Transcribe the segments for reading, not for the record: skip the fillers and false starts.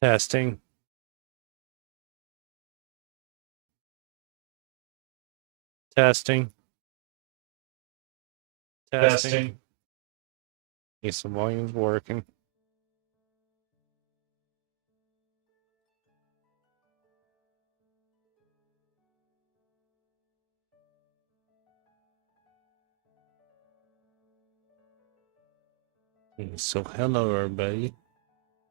Testing. Testing. Testing. Yes, the volume's working. So hello everybody.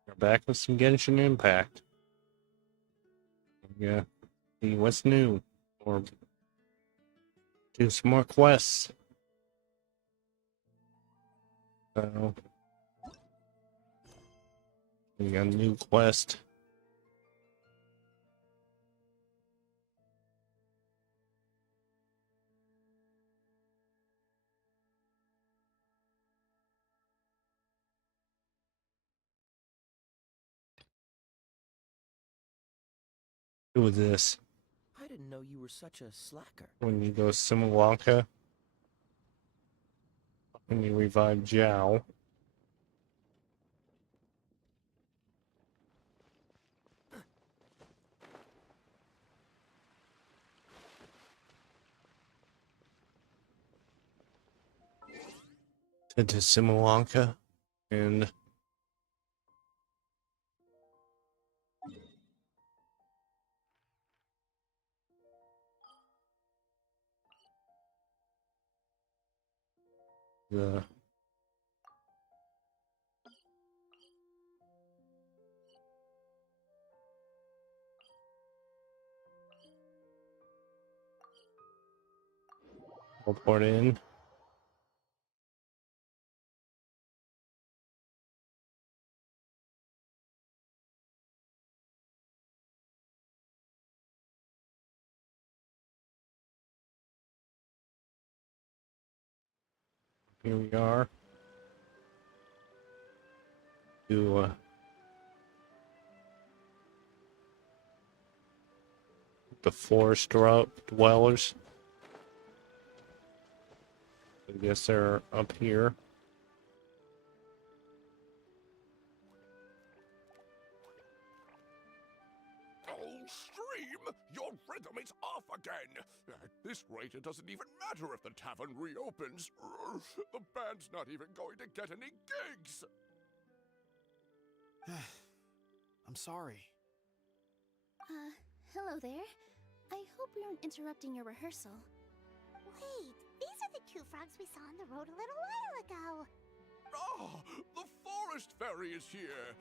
We're back with some Genshin Impact. Yeah. See what's new. Or do some more quests. So we got a new quest. Who is this? I didn't know you were such a slacker. When you go Simulwanka. When you revive Jiao. To Simulwanka. And the teleport in. Here we are. To the forest dwellers. I guess they're up here. Oh, Stream! Your rhythm is off again! At this rate, it doesn't even matter if the tavern reopens. The band's not even going to get any gigs! I'm sorry. Hello there. I hope we aren't interrupting your rehearsal. Wait, these are the two frogs we saw on the road a little while ago. Ah, the forest fairy is here!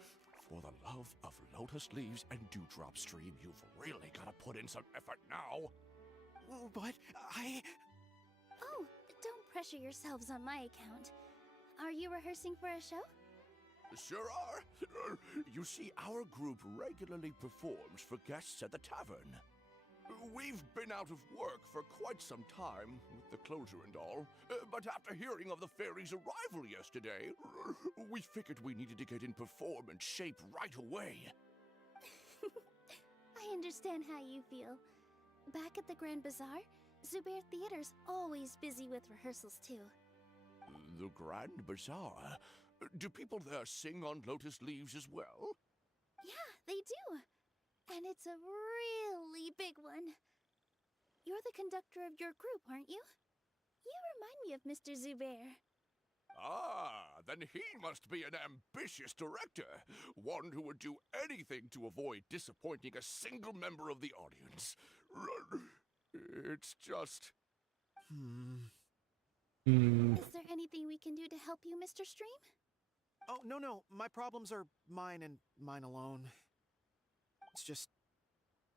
For the love of lotus leaves and dewdrop, Stream, you've really got to put in some effort now. But Oh, don't pressure yourselves on my account. Are you rehearsing for a show? Sure are. You see, our group regularly performs for guests at the tavern. We've been out of work for quite some time, with the closure and all, but after hearing of the fairy's arrival yesterday, we figured we needed to get in performance shape right away. I understand how you feel. Back at the Grand Bazaar, Zubair Theater's always busy with rehearsals too. The Grand Bazaar? Do people there sing on lotus leaves as well? Yeah, they do. And it's a really big one. You're the conductor of your group, aren't you? You remind me of Mr. Zubair. Ah, then he must be an ambitious director. One who would do anything to avoid disappointing a single member of the audience. It's just... Is there anything we can do to help you, Mr. Stream? oh no, my problems are mine and mine alone. It's just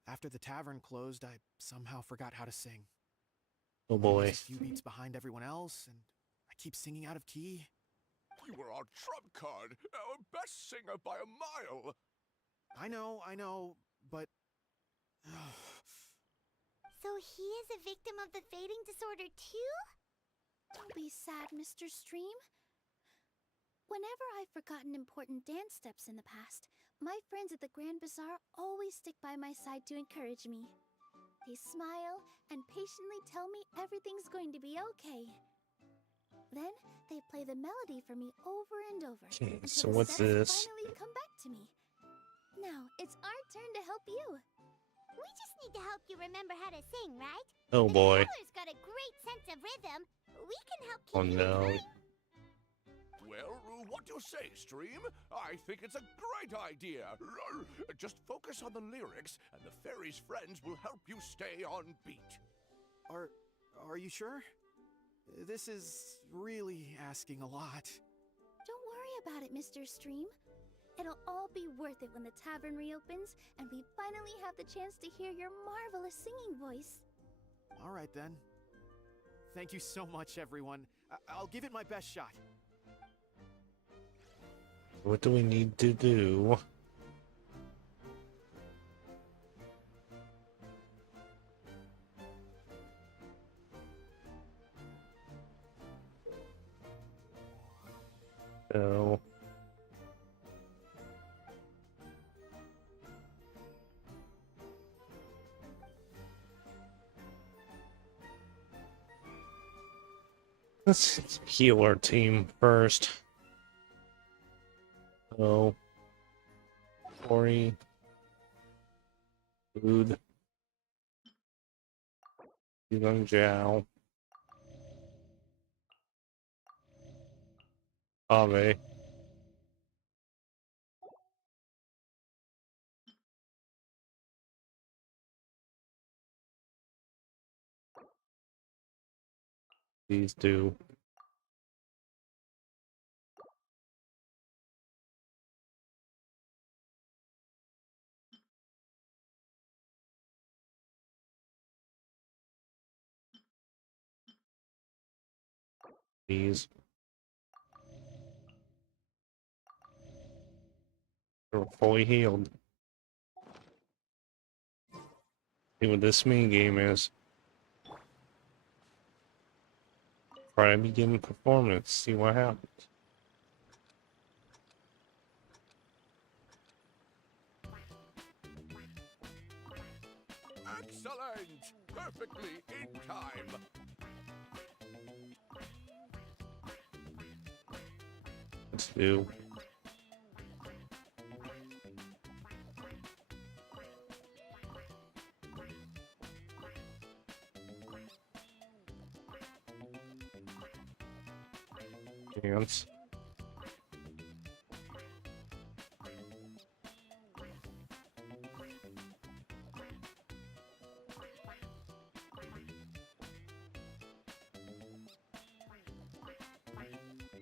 after the tavern closed, I somehow forgot how to sing. Oh I'm boy. always a few beats behind everyone else, and I keep singing out of key. You were our trump card, our best singer by a mile. I know, but So he is a victim of the fading disorder too? Don't be sad, Mr. Stream. Whenever I've forgotten important dance steps in the past, my friends at the Grand Bazaar always stick by my side to encourage me. They smile and patiently tell me everything's going to be okay. Then they play the melody for me over and over. Okay, until so the what's steps this? finally come back to me. Now, just need to help you remember how to sing, right? Oh And boy. Taylor's got a great sense of rhythm. We can help keep Oh you in no. time. Well, what do you say, Stream? I think it's a great idea. Just focus on the lyrics, and the fairy's friends will help you stay on beat. Are you sure? This is really asking a lot. Don't worry about it, Mr. Stream. It'll all be worth it when the tavern reopens and we finally have the chance to hear your marvelous singing voice. All right then. Thank you so much, everyone. I'll give it my best shot. What do we need to do? So let's heal our team first. So, Ori, food, Yulong Jiao, Ave. These two. These. We're fully healed. See what this mini game is. Try to begin performance. See what happens. Excellent! Perfectly in time. Let's do. Dance.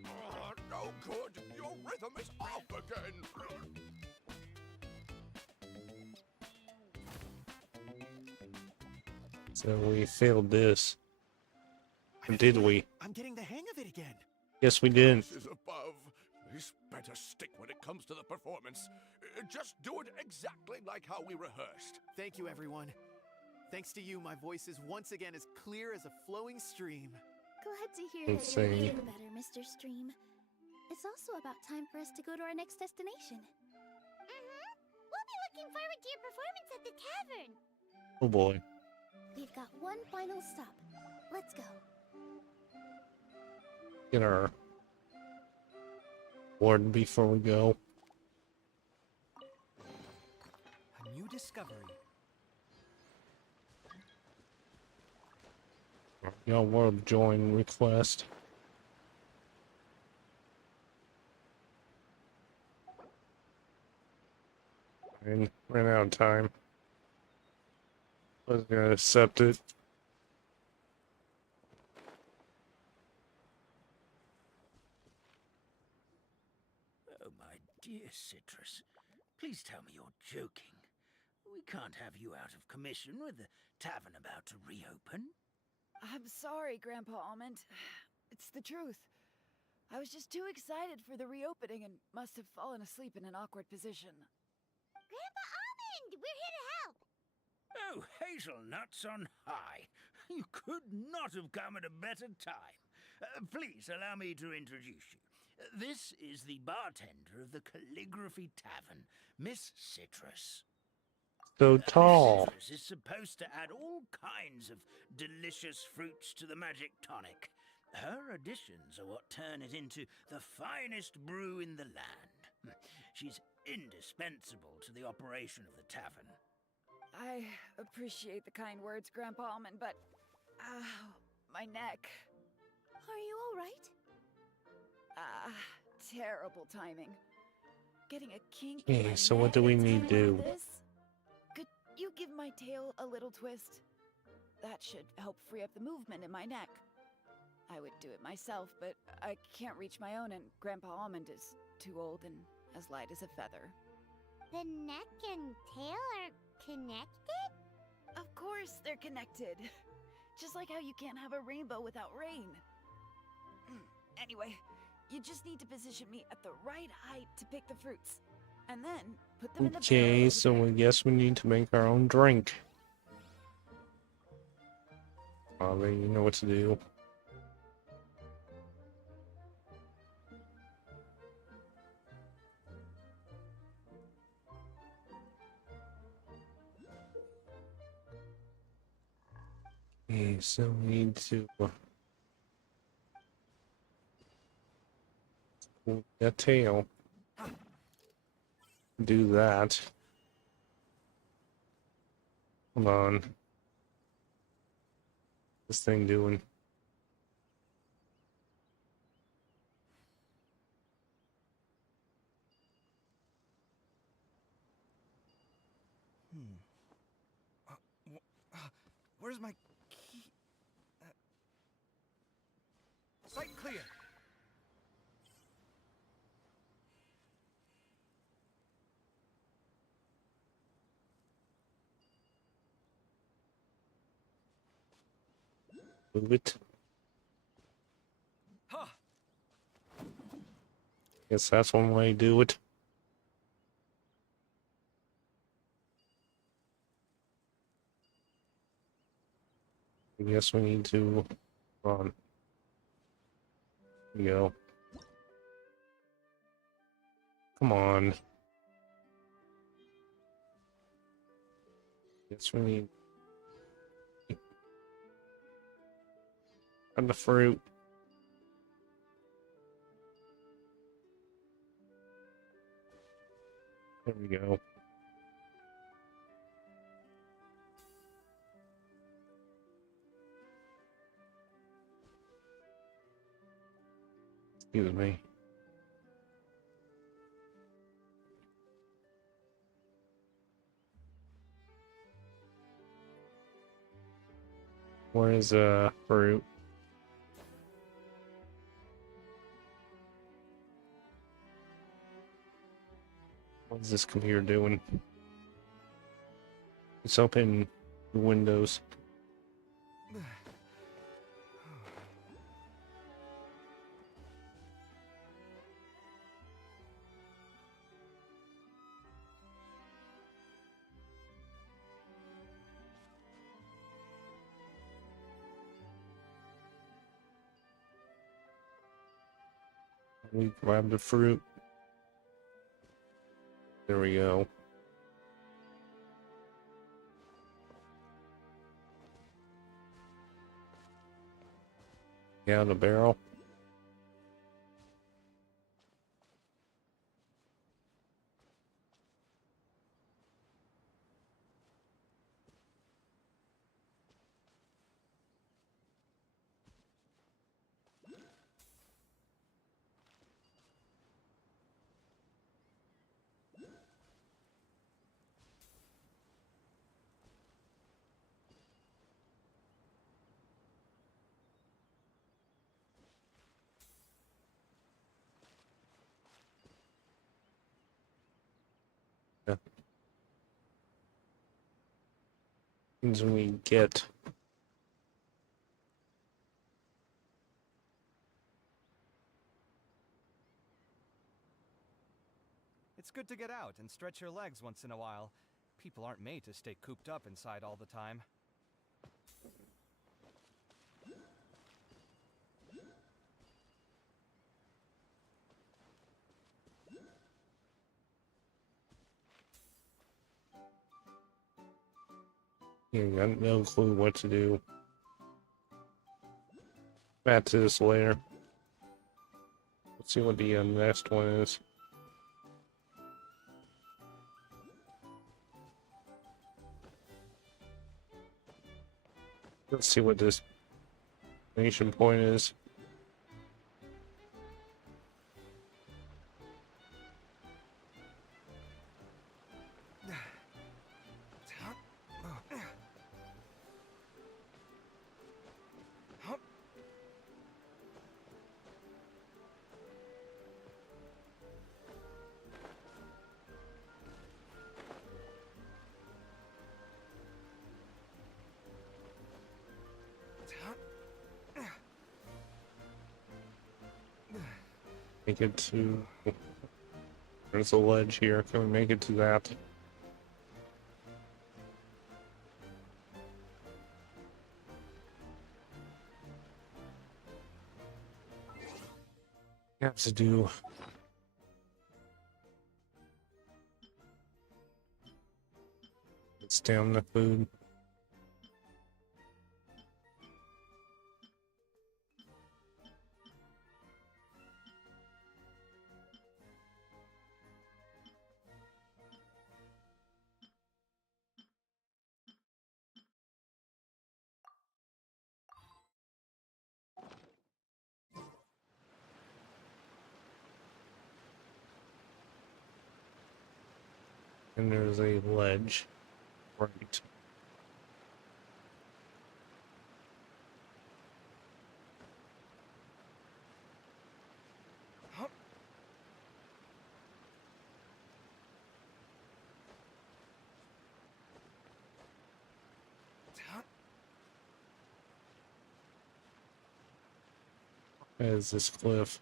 Oh, no good! Your rhythm is off again! So we failed this. Or did we? I'm getting the hang of it again. Yes, we did. This is above. This better stick when it comes to the performance. Just do it exactly like how we rehearsed. Thank you, everyone. Thanks to you, my voice is once again as clear as a flowing stream. Glad to hear that Insane. you're getting better, Mr. Stream. It's also about time for us to go to our next destination. We'll be looking forward to your performance at the tavern. Oh boy. We've got one final stop. Let's go. Get our ward before we go. A new discovery. Your world join request. And ran out of time. Was gonna accept it. Oh, my dear Citrus, please tell me you're joking. We can't have you out of commission with the tavern about to reopen. I'm sorry, Grandpa Almond. It's the truth. I was just too excited for the reopening and must have fallen asleep in an awkward position. Grandpa Almond, we're here to help. Oh, hazelnuts on high. You could not have come at a better time. Please allow me to introduce you. This is the bartender of the Calligraphy Tavern, Miss Citrus. So Miss tall. Citrus is supposed to add all kinds of delicious fruits to the magic tonic. Her additions are what turn it into the finest brew in the land. She's indispensable to the operation of the tavern. I appreciate the kind words, Grandpa Almond, but... my neck. Are you alright? Terrible timing. Getting a kink Okay, in my so what neck do we at a need time to do? like this? Could you give my tail a little twist? That should help free up the movement in my neck. I would do it myself, but I can't reach my own, and Grandpa Almond is too old and as light as a feather. The neck and tail are connected? Of course they're connected. Just like how you can't have a rainbow without rain. Anyway, you just need to position me at the right height to pick the fruits. And then put them in the barrel Okay, over so there. I guess we need to make our own drink. Probably you know what to do. Okay, so we need to pull that tail. Do that. Hold on. This thing doing? Where's my key? Sight clear. Move it. Huh. Guess that's one way to do it. I guess we need to hold on. Here we go. Come on. Guess we need and the fruit. There we go. Excuse me. Where is fruit? What's this computer doing? It's open the windows. We grab the fruit. There we go. Yeah, the barrel. Yeah. Things we get. It's good to get out and stretch your legs once in a while. People aren't made to stay cooped up inside all the time. Yeah, got no clue what to do. Back to this later. Let's see what the next one is. Let's see what this nation point is. Make it to... There's a ledge here. Can we make it to that? Have to do... Stamina food. And there's a ledge. Right. As this cliff.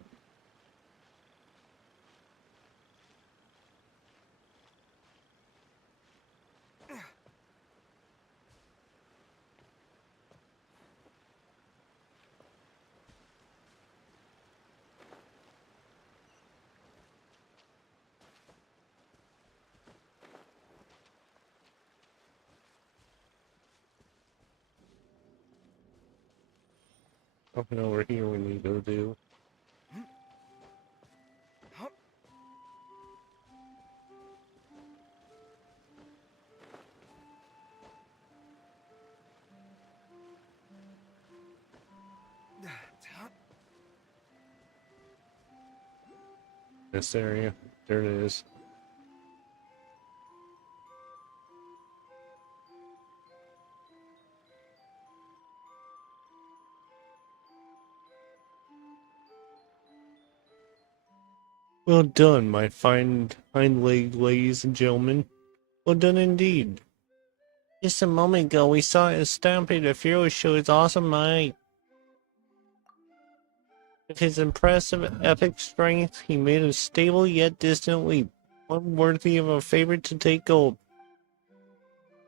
Something over here we need to do. This area. There it is. Well done, my fine hind leg, ladies and gentlemen. Well done indeed. Just a moment ago, we saw a stampede of heroes show his awesome might. With his impressive epic strength, he made a stable yet distant leap, one worthy of a favorite to take gold.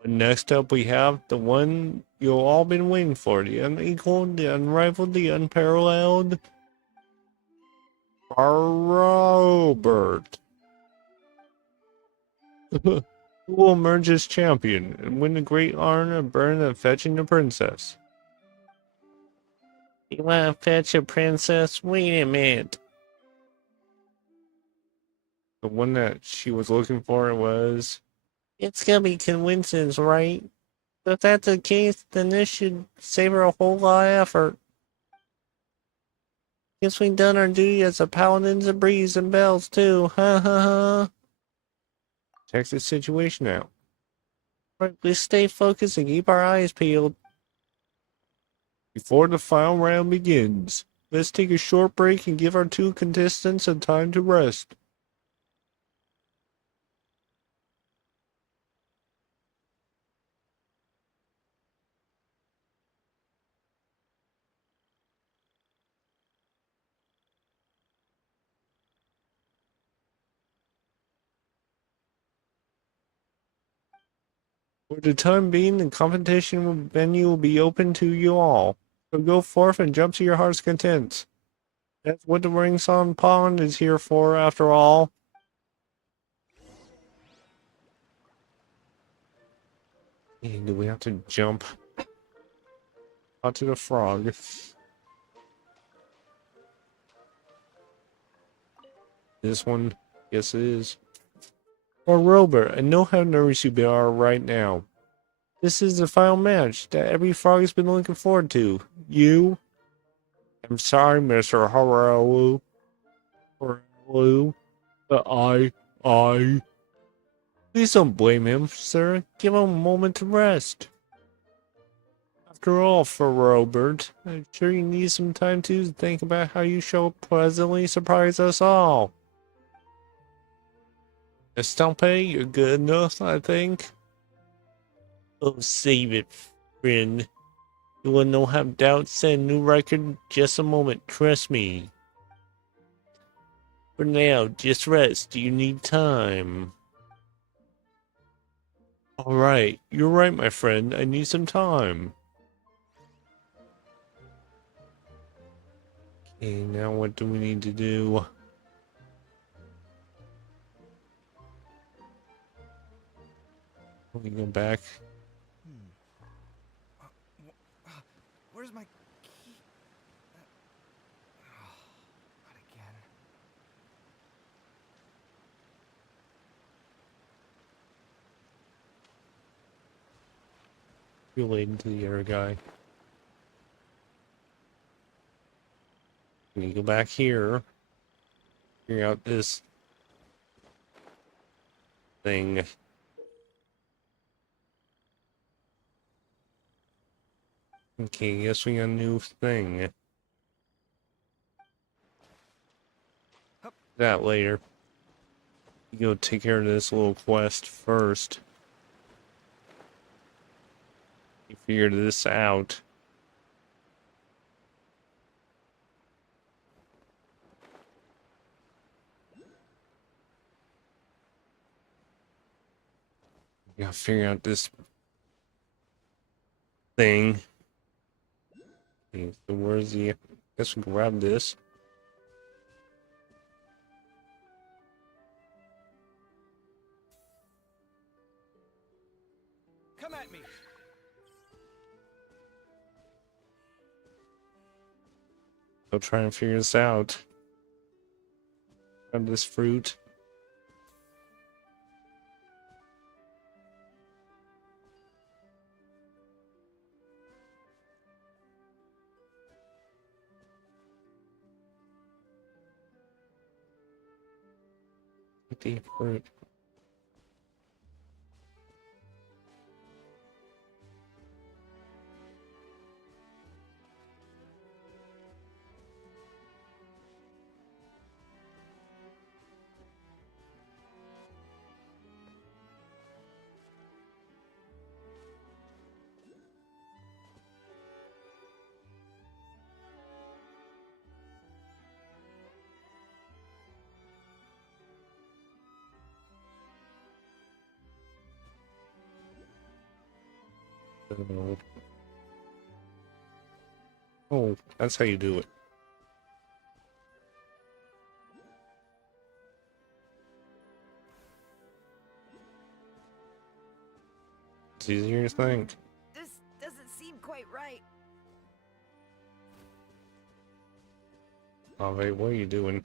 But next up we have the one you've all been waiting for, the unequaled, the unrivaled, the unparalleled... Robert. Who will emerge as champion and win the great honor of burning and fetching the princess? You want to fetch a princess? Wait a minute. The one that she was looking for was... It's gonna be coincidence, right? But if that's the case, then this should save her a whole lot of effort. Guess we've done our duty as the paladins of breeze and bells, too. Ha ha ha. Check the situation out. Right, let's stay focused and keep our eyes peeled. Before the final round begins, let's take a short break and give our two contestants some time to rest. For the time being, the competition venue will be open to you all. So go forth and jump to your heart's content. That's what the Ringsong Pond is here for, after all. Hey, do we have to jump onto the frog? This one? Yes, it is. Well, Robert, I know how nervous you are right now. This is the final match that every frog's been looking forward to. You? I'm sorry, Mr. Haralu. Haralu. But I. Please don't blame him, sir. Give him a moment to rest. After all, for Robert, I'm sure you need some time to think about how you shall pleasantly surprise us all. Estampe, you're good enough, I think. Oh, save it, friend. You will not have doubts. Set a new record in just a moment. Trust me. For now, just rest. You need time. Alright, you're right, my friend. I need some time. Okay, now what do we need to do? We go back. Where's my key? Not again. Related to the other guy. We go back here. Figure out this thing. Okay, guess we got a new thing. That later. You go take care of this little quest first. You figure this out. You gotta figure out this thing. Okay, so where's the... Guess we can grab this. Come at me. I'll try and figure this out. Grab this fruit. The fruit. Oh, that's how you do it. It's easier to think. This doesn't seem quite right. Oh, wait, what are you doing?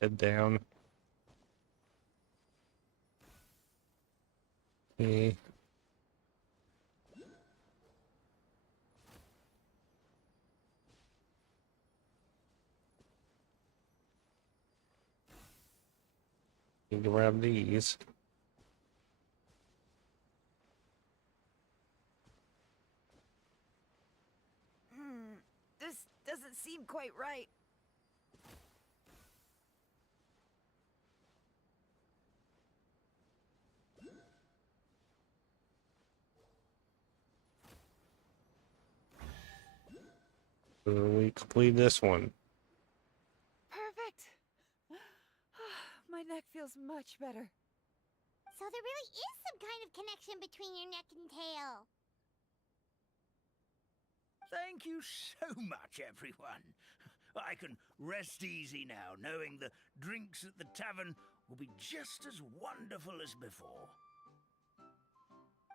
Head down. Okay. You can grab these. This doesn't seem quite right. So we complete this one. Perfect. My neck feels much better. So there really is some kind of connection between your neck and tail. Thank you so much, everyone. I can rest easy now, knowing the drinks at the tavern will be just as wonderful as before.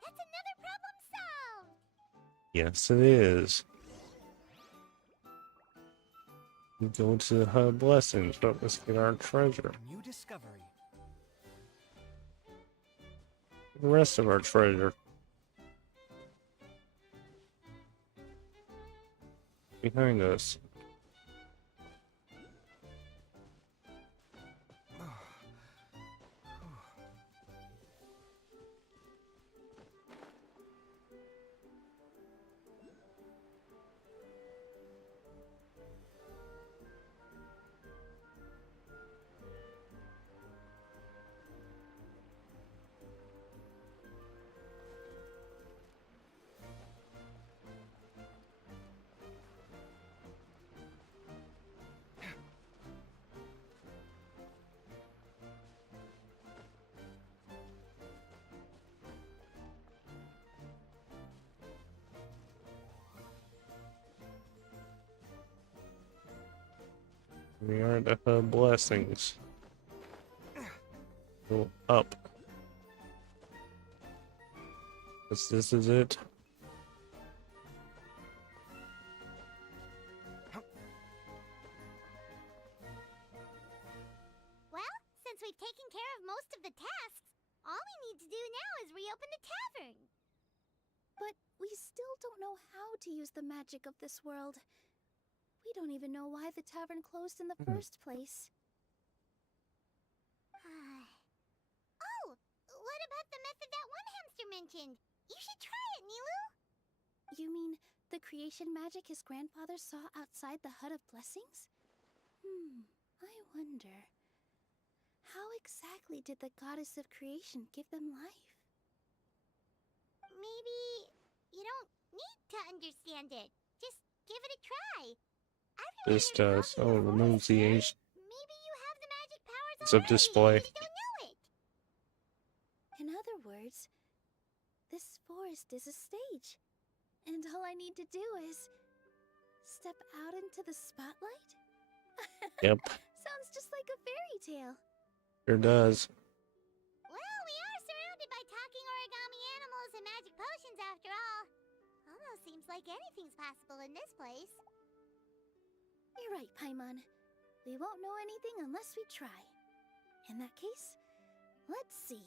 That's another problem solved! Yes, it is. We go to the Hub Lessons, but let's get our treasure. New discovery. The rest of our treasure. Behind us. We are the hub blessings. Go up. This is it. Well, since we've taken care of most of the tasks, all we need to do now is reopen the tavern. But we still don't know how to use the magic of this world. We don't even know why the tavern closed in the first place. Oh, what about the method that one hamster mentioned? You should try it, Nilu. You mean the creation magic his grandfather saw outside the Hut of Blessings? I wonder. How exactly did the goddess of creation give them life? Maybe you don't need to understand it. Just give it a try. Everyone This is does. talking Oh, to removes the Forrester. age. Maybe you have the magic powers It's a already. display. You just don't know it. In other words, this forest is a stage. And all I need to do is step out into the spotlight? Yep, Sounds just like a fairy tale. sure does. Well, we are surrounded by talking origami animals and magic potions after all. Almost seems like anything's possible in this place. You're right, Paimon. We won't know anything unless we try. In that case, let's see.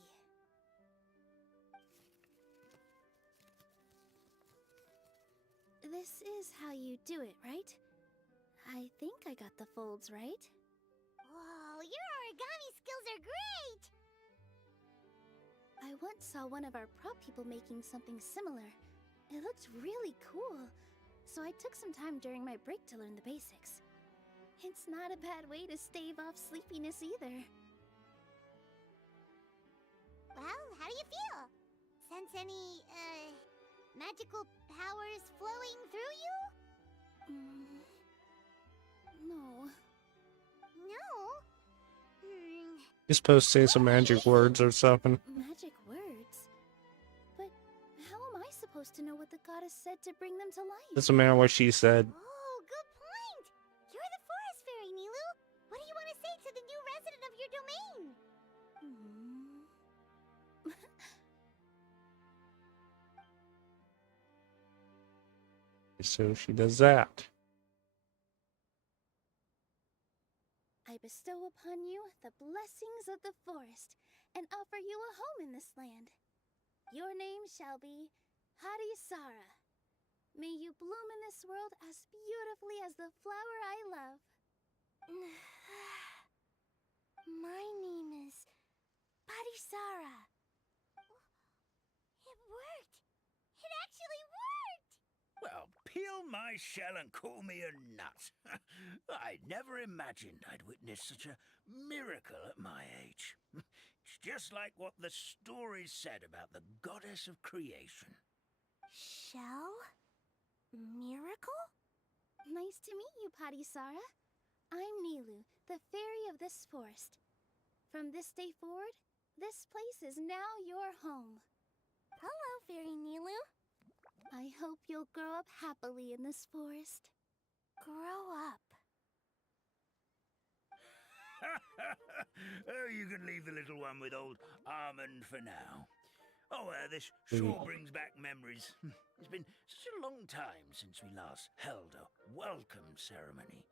This is how you do it, right? I think I got the folds right. Whoa, your origami skills are great! I once saw one of our prop people making something similar. It looked really cool, so I took some time during my break to learn the basics. It's not a bad way to stave off sleepiness either. Well, how do you feel? Sense any, magical powers flowing through you? No. No? You're supposed to say some magic words or something. Magic words? But how am I supposed to know what the goddess said to bring them to life? Doesn't matter what she said. Oh, good point! You're the forest fairy, Nilu! What do you want to say to the new resident of your domain? So she does that. I bestow upon you the blessings of the forest and offer you a home in this land. Your name shall be Hadisara. May you bloom in this world as beautifully as the flower I love. My name is Padisara. It worked! It actually worked! Well, peel my shell and call me a nut. I'd never imagined I'd witness such a miracle at my age. It's just like what the stories said about the goddess of creation. Shell? Miracle? Nice to meet you, Padisara. I'm Nilu, the fairy of this forest. From this day forward, this place is now your home. Hello, Fairy Nilu. I hope you'll grow up happily in this forest. Grow up. Oh, you can leave the little one with old Almond for now. Oh, this sure brings back memories. It's been such a long time since we last held a welcome ceremony.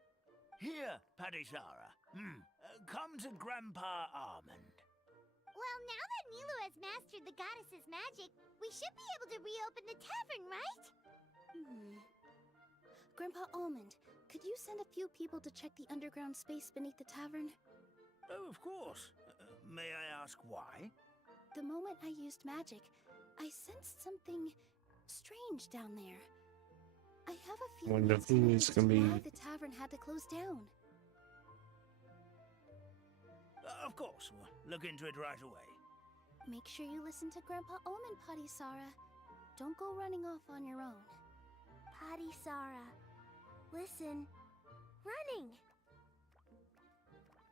Here, Padisara. Come to Grandpa Almond. Well, now that Nilu has mastered the goddess's magic, we should be able to reopen the tavern, right? Grandpa Almond, could you send a few people to check the underground space beneath the tavern? Oh, of course. May I ask why? The moment I used magic, I sensed something strange down there. I have a feeling Wonder it's who connected is to gonna be- why the tavern had to close down. Of course. We'll look into it right away. Make sure you listen to Grandpa Almond, Potty Sara. Don't go running off on your own. Potty Sara. Listen. Running!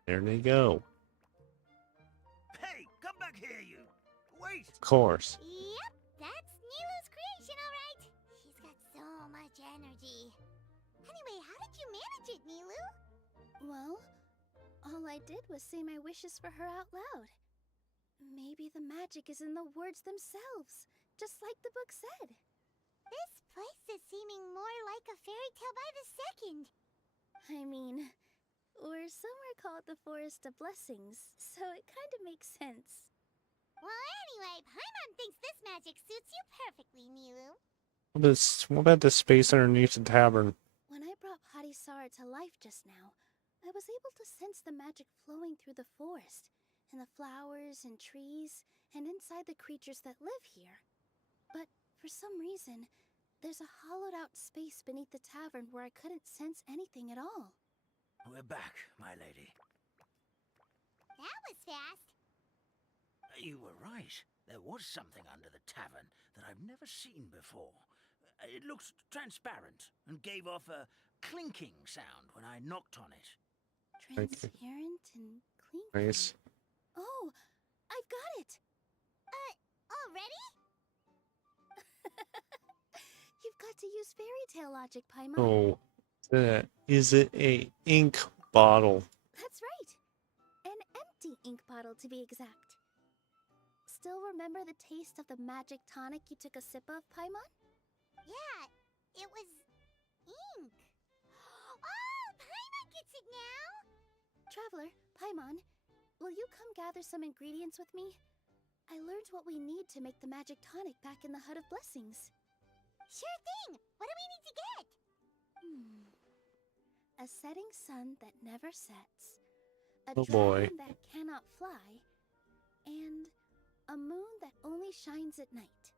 There they go. Hey, come back here, you! Wait! Of course. Yep, that's Nilu's creation, alright. She's got so much energy. Anyway, how did you manage it, Nilu? Well, all I did was say my wishes for her out loud. Maybe the magic is in the words themselves, just like the book said. This place is seeming more like a fairy tale by the second. I mean, or somewhere called the Forest of Blessings, so it kind of makes sense. Well, anyway, Paimon thinks this magic suits you perfectly, Nilu. What about the space underneath the tavern? When I brought Potty Sara to life just now, I was able to sense the magic flowing through the forest, and the flowers and trees, and inside the creatures that live here. But for some reason, there's a hollowed out space beneath the tavern where I couldn't sense anything at all. We're back, my lady. That was fast. You were right. There was something under the tavern that I've never seen before. It looked transparent and gave off a clinking sound when I knocked on it. Transparent and clinking. Nice. Oh, I've got it! Already? You've got to use fairy tale logic, Paimon. Oh, is it a ink bottle? That's right. An empty ink bottle, to be exact. Still remember the taste of the magic tonic you took a sip of, Paimon? Yeah, it was ink. Oh, Paimon gets it now! Traveler, Paimon, will you come gather some ingredients with me? I learned what we need to make the magic tonic back in the Hut of Blessings. Sure thing! What do we need to get? A setting sun that never sets, a Oh boy. dragon that cannot fly, and a moon that only shines at night.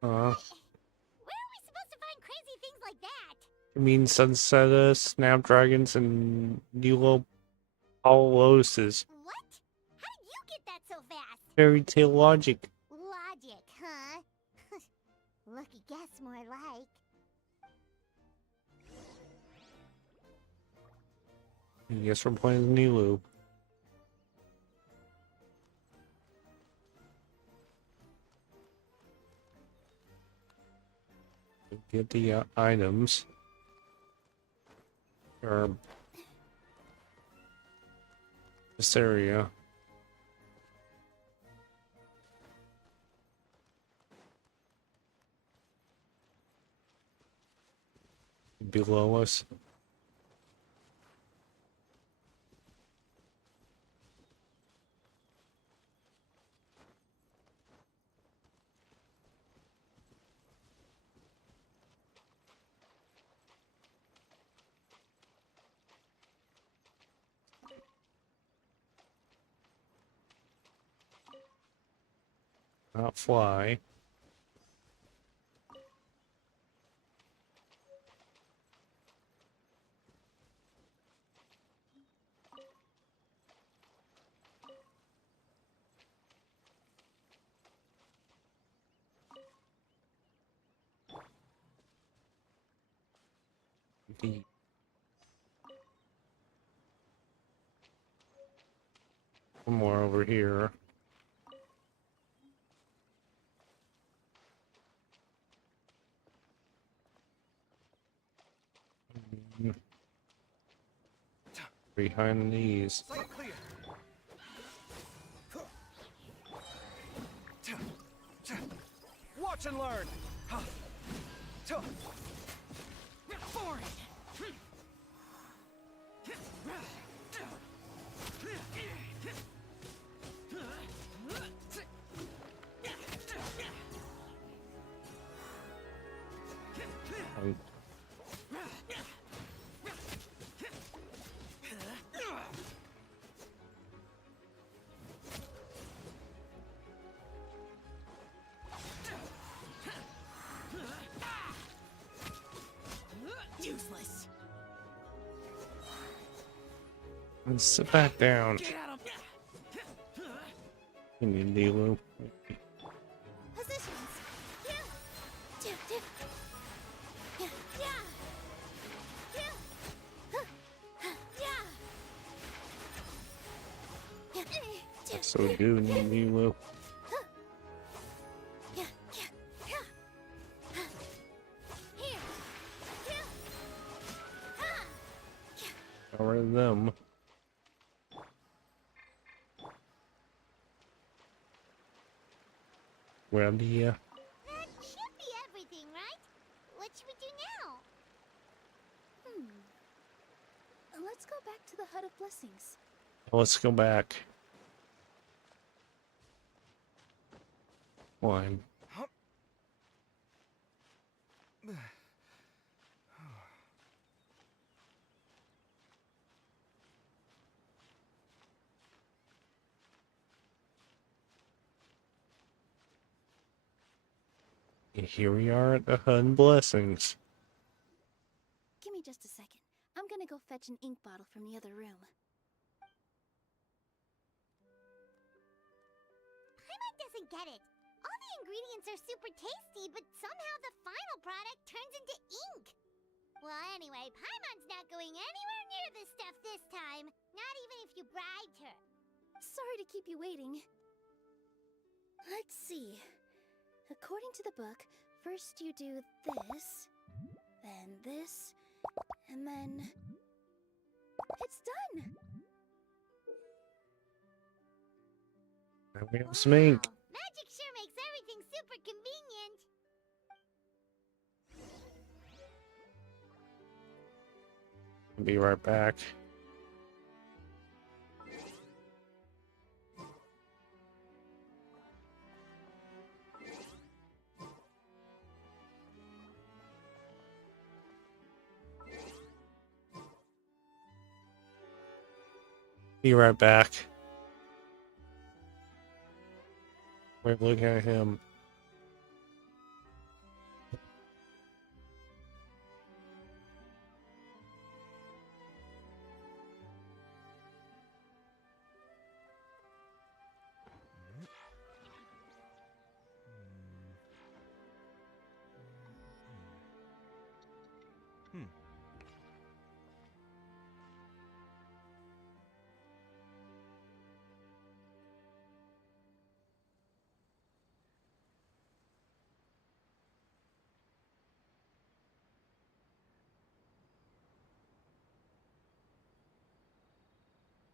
Where are we supposed to find crazy things like that? You mean sunset, snapdragons, and Nilo Holoses. What? How did you get that so fast? Fairy tale logic. Logic, huh? Lucky guess, more like. I guess we're playing Nilo. Get the items. Or this area. Below us. Not fly. The one more over here. Behind these. Sight clear. Watch and learn. Forward. And sit back down. Get at him! You need Nilo. Positions. Yeah. Yeah. Yeah. Yeah. Yeah. Yeah. Yeah. So do need Nilo. Yeah. Yeah. Here. Yeah. Power of them. Grab the That should be everything, right? What should we do now? Let's go back to the Hut of Blessings. Let's go back. One. Here we are at the Hun Blessings. Give me just a second. I'm gonna go fetch an ink bottle from the other room. Paimon doesn't get it. All the ingredients are super tasty, but somehow the final product turns into ink. Well, anyway, Paimon's not going anywhere near this stuff this time. Not even if you bribed her. Sorry to keep you waiting. Let's see. According to the book, first you do this, then this, and then... It's done! Now we have some ink. Wow, magic sure makes everything super convenient. I'll be right back. Be right back. We're looking at him.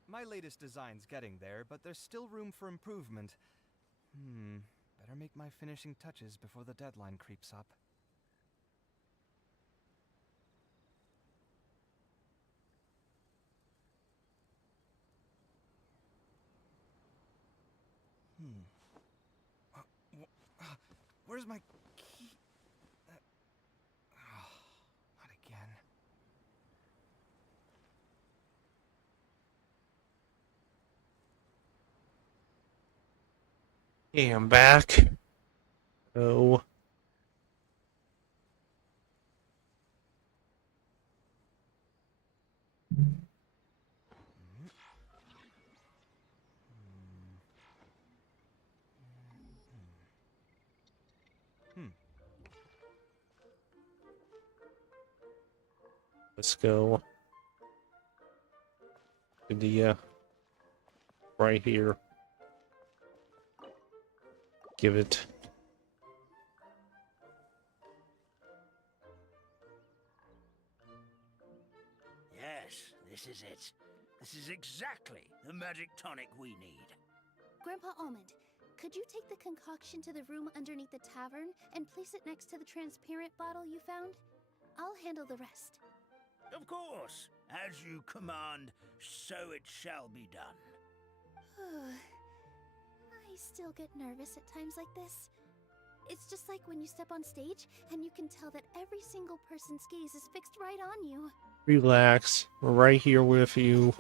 My latest design's getting there, but there's still room for improvement. Better make my finishing touches before the deadline creeps up. Where's my key? Not again. Okay, I'm back. Oh. Let's go to the right here. Give it. Yes, this is it. This is exactly the magic tonic we need. Grandpa Almond, could you take the concoction to the room underneath the tavern and place it next to the transparent bottle you found? I'll handle the rest. Of course. As you command, so it shall be done. I still get nervous at times like this. It's just like when you step on stage and you can tell that every single person's gaze is fixed right on you. Relax. We're right here with you.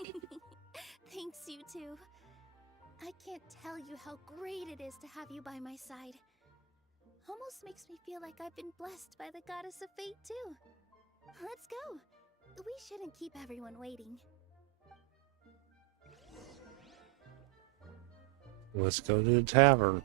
Thanks, you two. I can't tell you how great it is to have you by my side. Almost makes me feel like I've been blessed by the goddess of fate, too. Let's go. We shouldn't keep everyone waiting. Let's go to the tavern.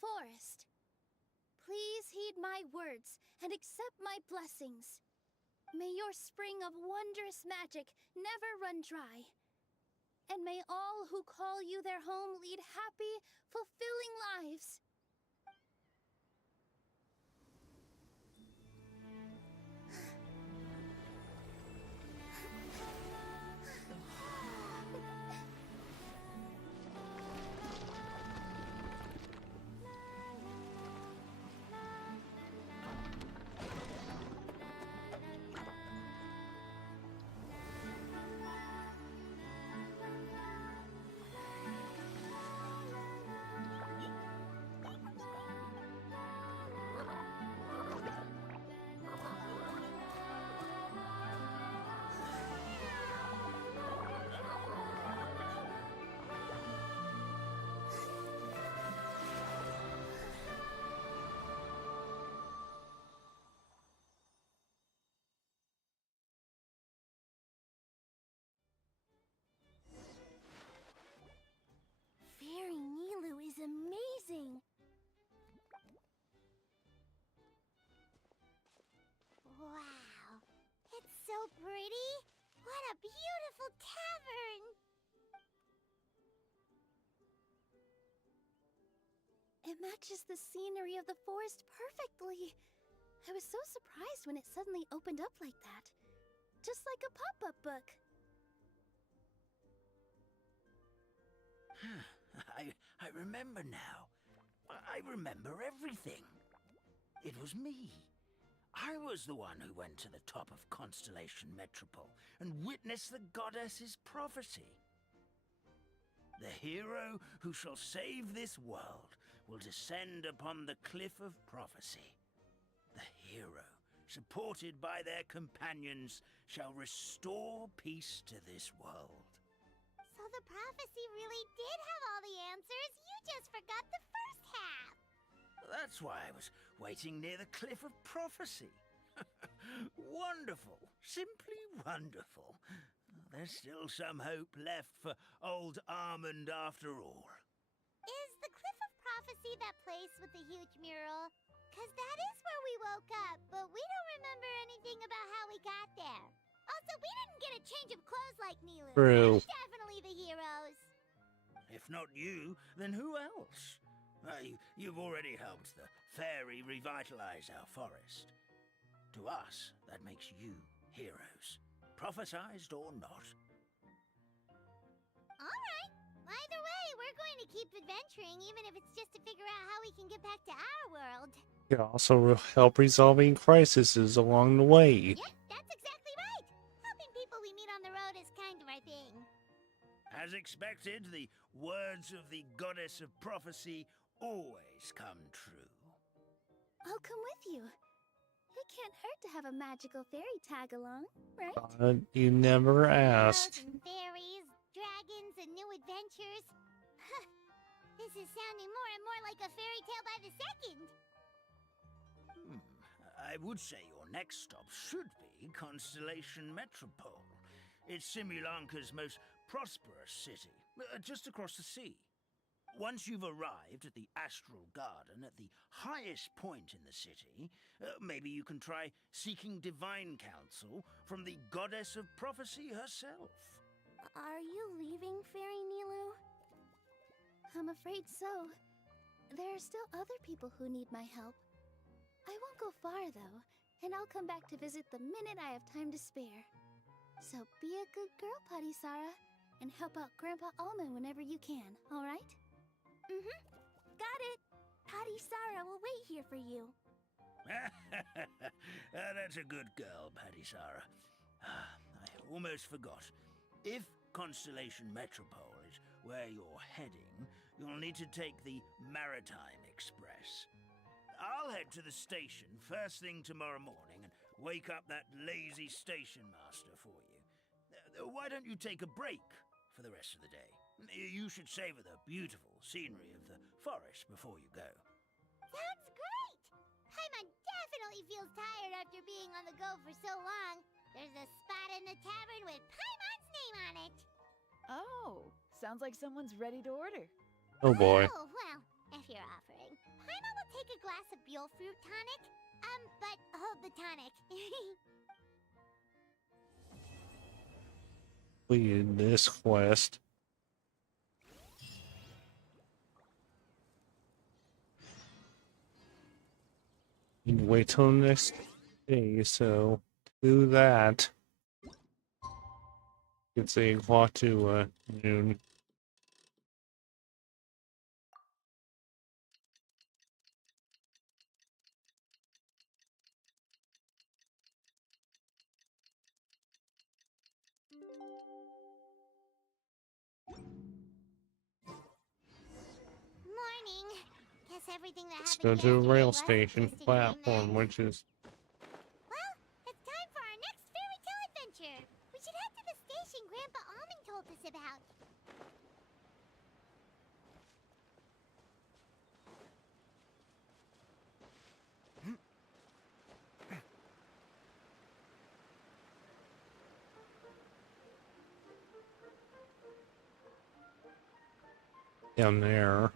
Forest, please heed my words and accept my blessings. May your spring of wondrous magic never run dry. And may all who call you their home lead happy, fulfilling lives. Fairy Nilu is amazing! Wow. It's so pretty. What a beautiful tavern. It matches the scenery of the forest perfectly. I was so surprised when it suddenly opened up like that. Just like a pop-up book. I remember now. I remember everything. It was me. I was the one who went to the top of Constellation Metropole and witnessed the goddess's prophecy. The hero who shall save this world will descend upon the cliff of prophecy. The hero, supported by their companions, shall restore peace to this world. So the prophecy really did have all the answers. You just forgot the first half. That's why I was waiting near the cliff of prophecy. Wonderful. Simply wonderful. There's still some hope left for old Armand after all. Is the Cliff of Prophecy that place with the huge mural? 'Cause that is where we woke up, but we don't remember anything about how we got there. Also, we didn't get a change of clothes like Nilu. True. We're definitely the heroes. If not you, then who else? You've already helped the fairy revitalize our forest. To us, that makes you heroes, prophesized or not. All right. Either way, we're going to keep adventuring, even if it's just to figure out how we can get back to our world. You also help resolving crises along the way. Yep, that's exactly right. Helping people we meet on the road is kind of our thing. As expected, the words of the goddess of prophecy always come true. I'll come with you. It can't hurt to have a magical fairy tag along, right? But you never asked. Heroes and fairies, dragons, and new adventures. This is sounding more and more like a fairy tale by the second. I would say your next stop should be Constellation Metropole. It's Simulanka's most prosperous city, just across the sea. Once you've arrived at the Astral Garden at the highest point in the city, maybe you can try seeking divine counsel from the goddess of prophecy herself. Are you leaving, Fairy Nilu? I'm afraid so. There are still other people who need my help. I won't go far, though, and I'll come back to visit the minute I have time to spare. So be a good girl, Patisara, and help out Grandpa Almond whenever you can, all right? Mm-hmm. Got it. Patisara will wait here for you. That's a good girl, Patisara. I almost forgot. If Constellation Metropole is where you're heading, you'll need to take the Maritime Express. I'll head to the station first thing tomorrow morning and wake up that lazy station master for you. Why don't you take a break for the rest of the day? You should savor the beautiful scenery of the forest before you go. Sounds great! Paimon definitely feels tired after being on the go for so long. There's a spot in the tavern with Paimon's name on it. Oh, sounds like someone's ready to order. Oh boy. Oh, well, if you're offering. Paimon will take a glass of Buell fruit tonic. But hold the tonic. Completed this quest. You can wait till the next day, so do that. It's 8 o'clock to noon. Morning. Guess everything that Let's happened go to the yesterday rail wasn't station just a dream platform, then. which is Well, it's time for our next fairy tale adventure. We should head to the station Grandpa Almond told us about. down there.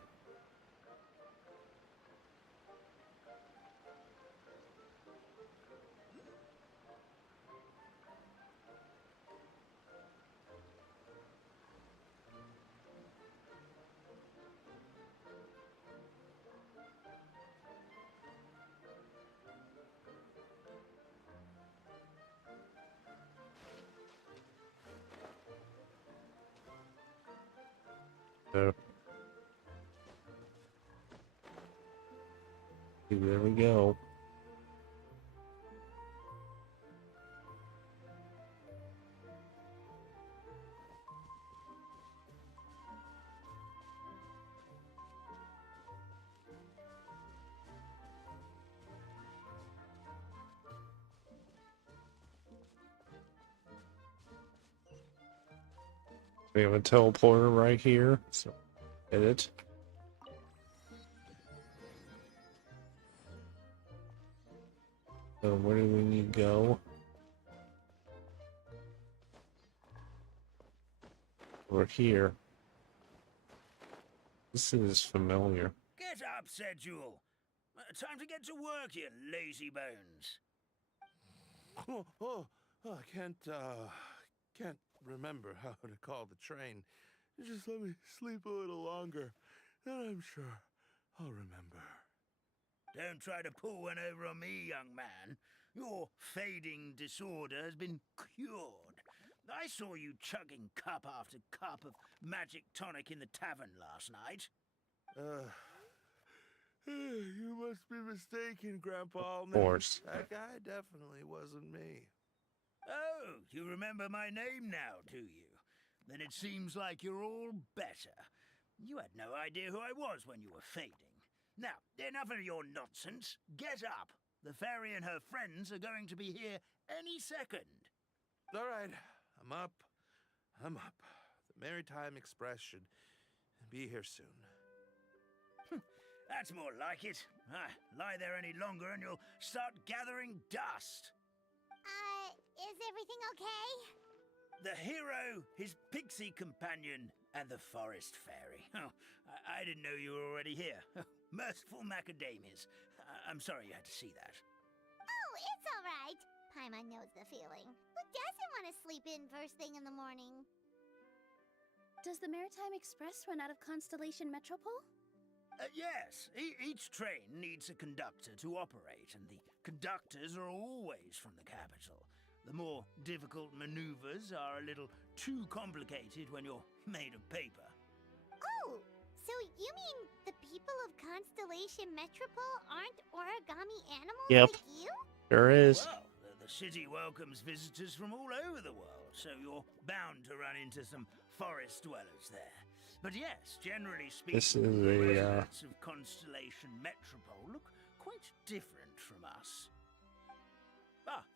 So, there we go. We have a teleporter right here, so hit it. So where do we need to go? We're here. This is familiar. Get up, said Jewel. Time to get to work, you lazy bones. I can't remember how to call the train. Just let me sleep a little longer, then I'm sure I'll remember. Don't try to pull one over on me, young man. Your fading disorder has been cured. I saw you chugging cup after cup of magic tonic in the tavern last night. You must be mistaken, Grandpa Almond. Of course. That guy definitely wasn't me. Oh, you remember my name now, do you? Then it seems like you're all better. You had no idea who I was when you were fading. Now, enough of your nonsense. Get up. The fairy and her friends are going to be here any second. All right, I'm up. The Maritime Express should be here soon. That's more like it. Lie there any longer and you'll start gathering dust. Is everything okay? The hero, his pixie companion, and the forest fairy. Oh, I didn't know you were already here. Merciful macadamias. I'm sorry you had to see that. Oh, it's all right. Paimon knows the feeling. Who doesn't want to sleep in first thing in the morning? Does the Maritime Express run out of Constellation Metropole? Yes, each train needs a conductor to operate, and the conductors are always from the capital. The more difficult maneuvers are a little too complicated when you're made of paper. Oh, so you mean the people of Constellation Metropole aren't origami animals Yep. like you? There is. Well, the city welcomes visitors from all over the world, so you're bound to run into some forest dwellers there. But yes, generally speaking, This is the a, residents of Constellation Metropole look quite different from us.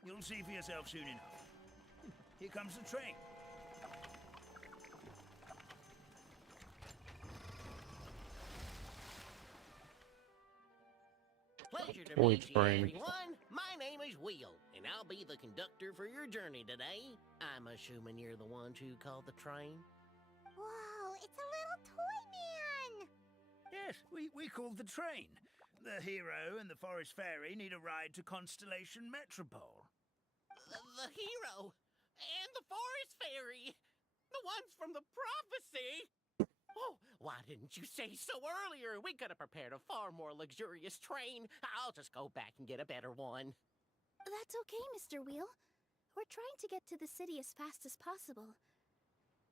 You'll see for yourself soon enough. Here comes the train. Pleasure to Toy meet you, Spring. everyone. My name is Will, and I'll be the conductor for your journey today. I'm assuming you're the ones who called the train? Whoa, it's a little toy man! Yes, we called the train. The hero and the forest fairy need a ride to Constellation Metropole. The hero and the forest fairy, the ones from the prophecy. Oh, why didn't you say so earlier? We could have prepared a far more luxurious train. I'll just go back and get a better one. That's okay, Mr. Wheel. We're trying to get to the city as fast as possible.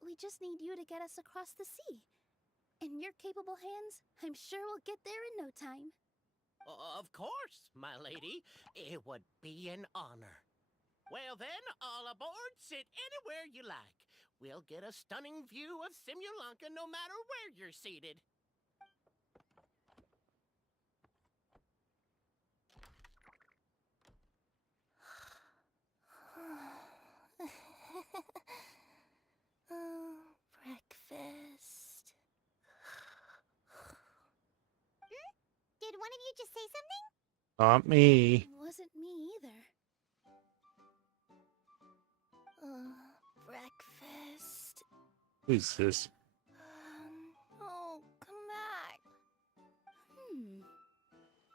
We just need you to get us across the sea. In your capable hands, I'm sure we'll get there in no time. Of course, my lady. It would be an honor. Well then, all aboard, sit anywhere you like. We'll get a stunning view of Simulanka no matter where you're seated. Oh, breakfast. Did one of you just say something? Not me. It wasn't me either. Breakfast. Who's this? Oh, come back.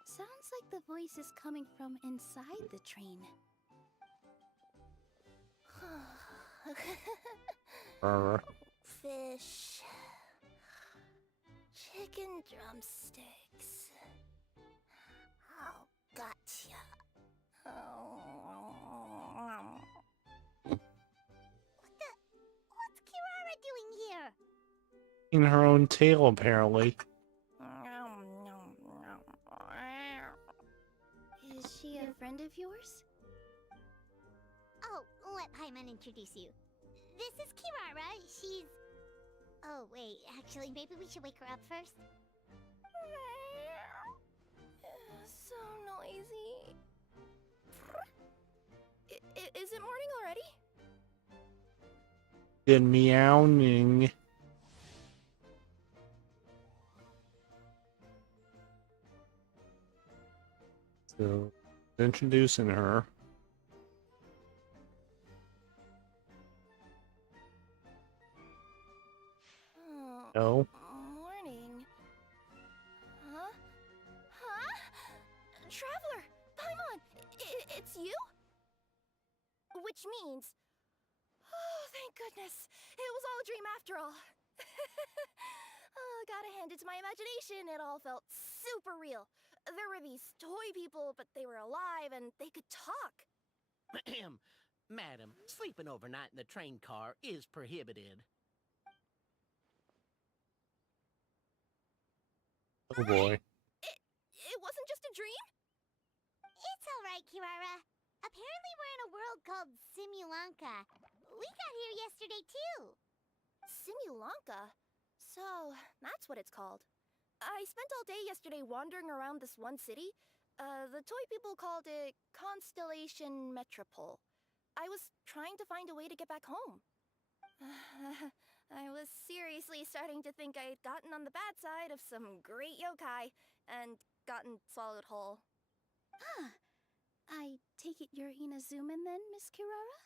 Sounds like the voice is coming from inside the train. Fish. Chicken drumsticks. Oh, gotcha. What's Kirara doing here? In her own tail, apparently. Is she a friend of yours? Oh, let Paimon introduce you. This is Kirara. She's... Oh, wait. Actually, maybe we should wake her up first. So noisy. Is it morning already? Good meowing. So, introducing her. No. Morning. Huh? Traveler! Paimon! It's you? Which means... Oh, thank goodness. It was all a dream after all. Gotta hand it to my imagination. It all felt super real. There were these toy people, but they were alive and they could talk. Madam, sleeping overnight in the train car is prohibited. Oh boy. It wasn't just a dream? It's alright, Kirara. Apparently we're in a world called Simulanka. We got here yesterday, too. Simulanka? So, that's what it's called. I spent all day yesterday wandering around this one city. The toy people called it Constellation Metropole. I was trying to find a way to get back home. I was seriously starting to think I had gotten on the bad side of some great yokai and gotten swallowed whole. I take it you're Inazuman then, Miss Kirara?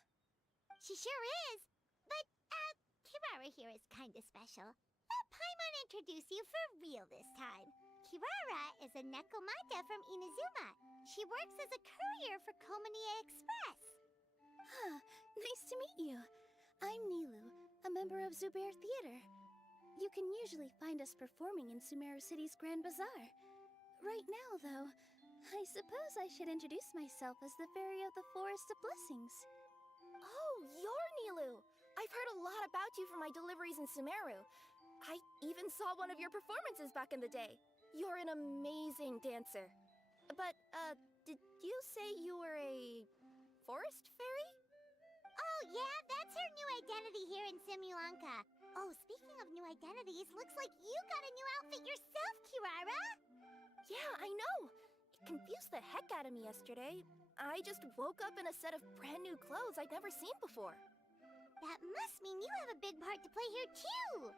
She sure is. But, Kirara here is kinda special. Let Paimon introduce you for real this time. Kirara is a Nekomata from Inazuma. She works as a courier for Kominie Express. Nice to meet you. I'm Nilu, a member of Zubair Theater. You can usually find us performing in Sumeru City's Grand Bazaar. Right now, though, I suppose I should introduce myself as the Fairy of the Forest of Blessings. Oh, you're Nilu! I've heard a lot about you from my deliveries in Sumeru. I even saw one of your performances back in the day. You're an amazing dancer. But, did you say you were a forest fairy? Oh, yeah, that's her new identity here in Simulanka. Oh, speaking of new identities, looks like you got a new outfit yourself, Kirara! Yeah, I know! It confused the heck out of me yesterday. I just woke up in a set of brand new clothes I'd never seen before. That must mean you have a big part to play here, too!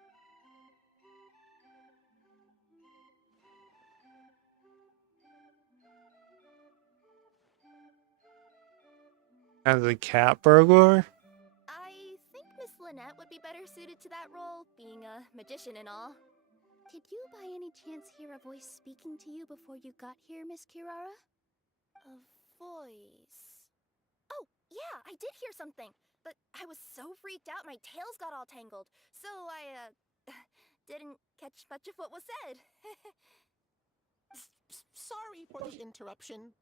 As a cat burglar? I think Miss Lynette would be better suited to that role, being a magician and all. Did you by any chance hear a voice speaking to you before you got here, Miss Kirara? A voice. Oh, yeah, I did hear something, but I was so freaked out my tails got all tangled, so I, didn't catch much of what was said. Sorry for the interruption,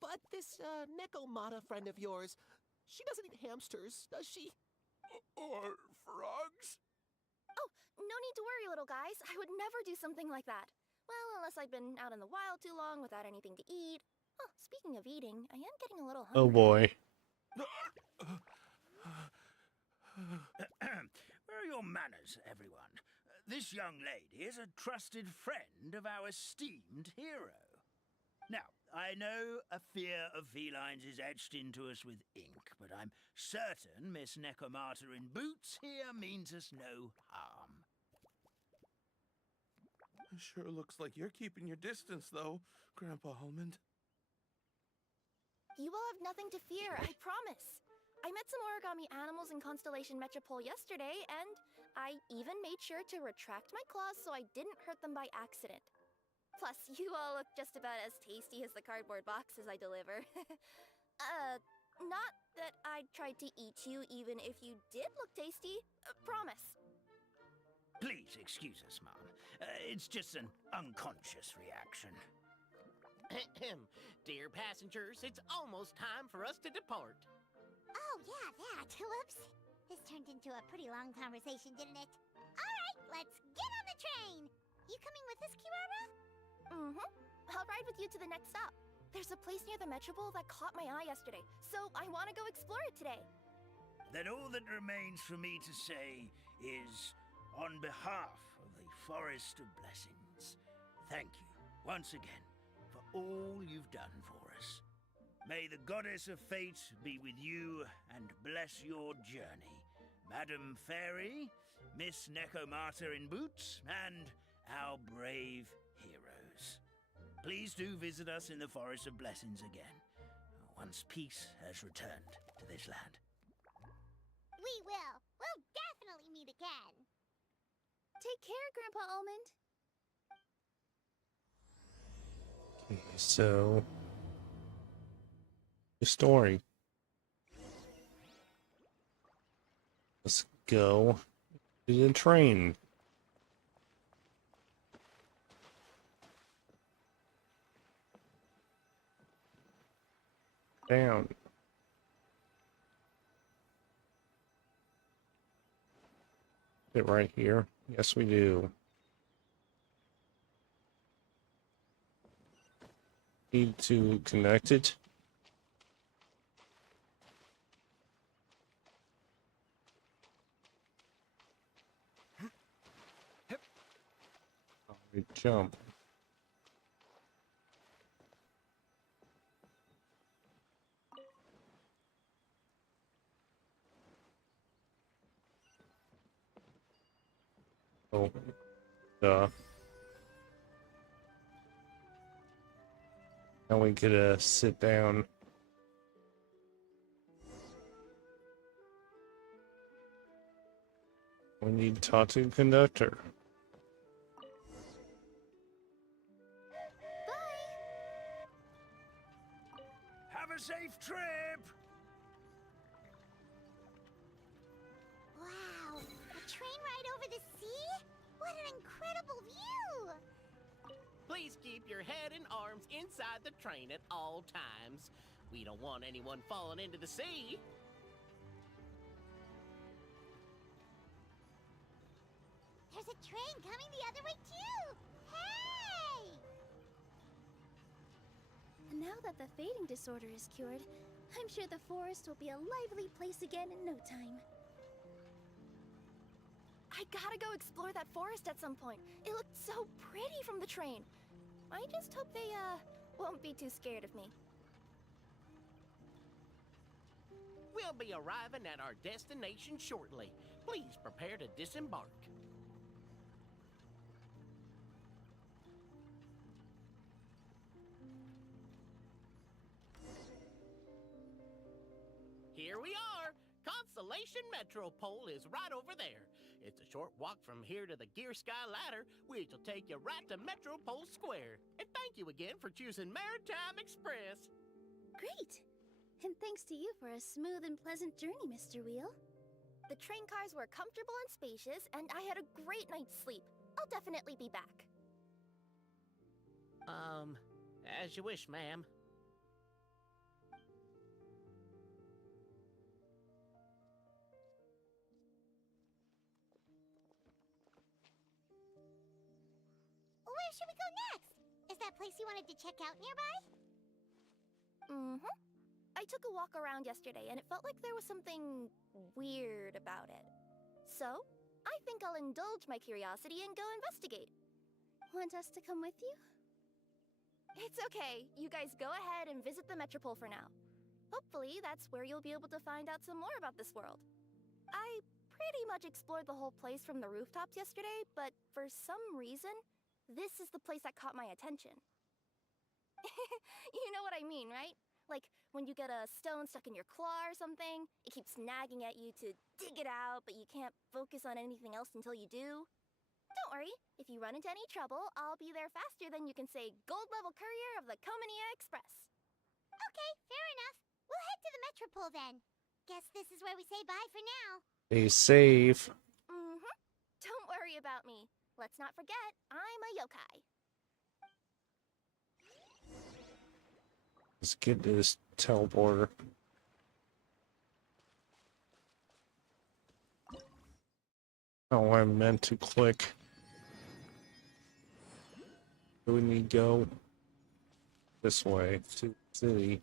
but this Nekomata friend of yours, she doesn't eat hamsters, does she? Or frogs? Oh, no need to worry, little guys. I would never do something like that. Well, unless I'd been out in the wild too long without anything to eat. Oh, speaking of eating, I am getting a little hungry. Oh boy. Where are your manners, everyone? This young lady is a trusted friend of our esteemed hero. Now, I know a fear of felines is etched into us with ink, but I'm certain Miss Nekomata in boots here means us no harm. Sure looks like you're keeping your distance, though, Grandpa Almond. You all have nothing to fear, I promise. I met some origami animals in Constellation Metropole yesterday, and I even made sure to retract my claws so I didn't hurt them by accident. Plus, you all look just about as tasty as the cardboard boxes I deliver. Not that I'd try to eat you even if you did look tasty. Promise. Please excuse us, Mom. It's just an unconscious reaction. Dear passengers, it's almost time for us to depart. Oh, yeah, that. Whoops. This turned into a pretty long conversation, didn't it? All right, let's get on the train. You coming with us, Kirara? Mm-hmm. I'll ride with you to the next stop. There's a place near the Metropole that caught my eye yesterday, so I want to go explore it today. Then all that remains for me to say is, on behalf of the Forest of Blessings, thank you once again for all you've done for us. May the Goddess of Fate be with you and bless your journey, Madam Fairy, Miss Nekomata in boots, and our brave heroes. Please do visit us in the Forest of Blessings again, once peace has returned to this land. We will. We'll definitely meet again. Take care, Grandpa Almond. Okay, so the story. Let's go to the train. Down. It right here. Yes, we do. Need to connect it. We jump. Oh, duh. Now we could sit down. We need to talk to the conductor. Have a safe trip! Wow, a train ride over the sea? What an incredible view! Please keep your head and arms inside the train at all times. We don't want anyone falling into the sea. There's a train coming the other way, too! Hey! And now that the fading disorder is cured, I'm sure the forest will be a lively place again in no time. I gotta go explore that forest at some point. It looked so pretty from the train. I just hope they, won't be too scared of me. We'll be arriving at our destination shortly. Please prepare to disembark. Constellation Metropole is right over there. It's a short walk from here to the Gear Sky Ladder, which will take you right to Metropole Square. And thank you again for choosing Maritime Express. Great! And thanks to you for a smooth and pleasant journey, Mr. Wheel. The train cars were comfortable and spacious, and I had a great night's sleep. I'll definitely be back. As you wish, ma'am. Where should we go next? Is that place you wanted to check out nearby? Mm-hmm. I took a walk around yesterday, and it felt like there was something weird about it. So, I think I'll indulge my curiosity and go investigate. Want us to come with you? It's okay. You guys go ahead and visit the Metropole for now. Hopefully, that's where you'll be able to find out some more about this world. I pretty much explored the whole place from the rooftops yesterday, but for some reason, this is the place that caught my attention. You know what I mean, right? Like, when you get a stone stuck in your claw or something, it keeps nagging at you to dig it out, but you can't focus on anything else until you do. Don't worry, if you run into any trouble, I'll be there faster than you can say gold level courier of the Komania Express. Okay, fair enough. We'll head to the Metropole then. Guess this is where we say bye for now. Stay safe. Mm-hmm. Don't worry about me. Let's not forget, I'm a yokai. Let's get this teleporter. Oh, I meant to click. We need to go this way to the city.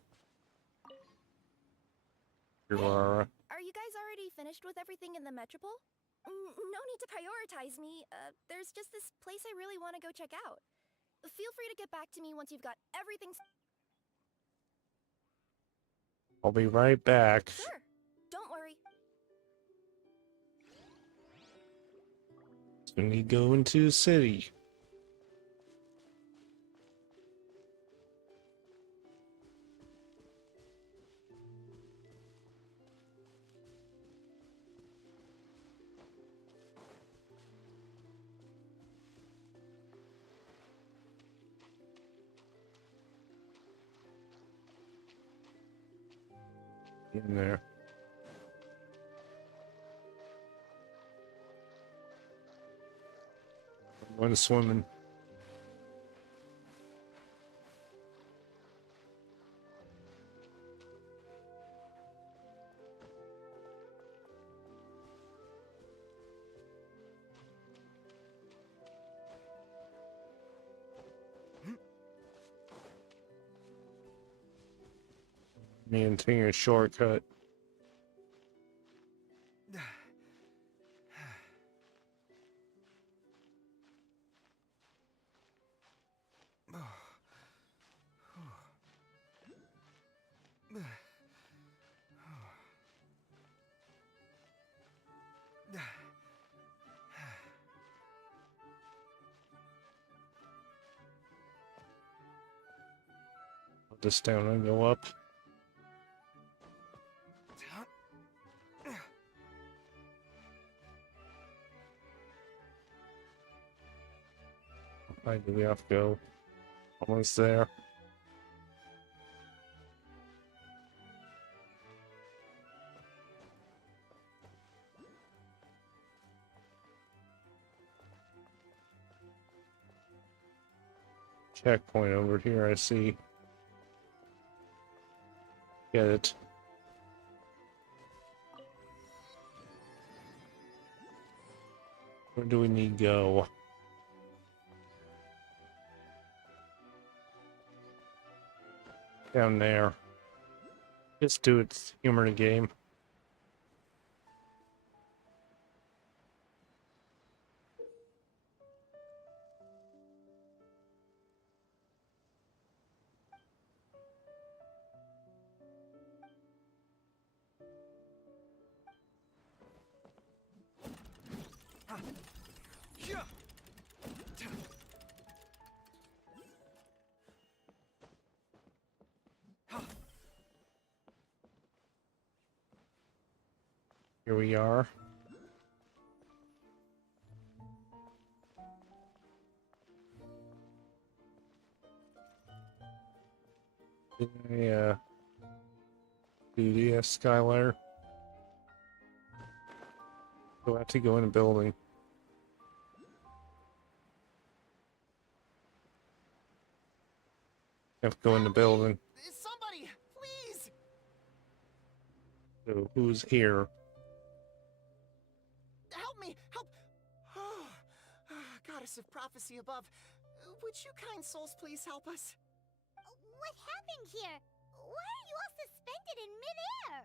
Here we are. Are you guys already finished with everything in the Metropole? No need to prioritize me. There's just this place I really want to go check out. Feel free to get back to me once you've got everything. I'll be right back. Sure. Don't worry. We need to go into the city. In there. One swimming. Man, taking a shortcut. Put this down and go up. How do we have to go? Almost there. Checkpoint over here, I see. Get it. Where do we need to go? Down there. Just do its humor in the game. Here we are. Yeah. Do the Skylar. We'll have to go in a building. Have to go in the building. Somebody, please! So who's here? Help me! Help! Oh, goddess of prophecy above, would you kind souls please help us? What happened here? Why are you all suspended in midair?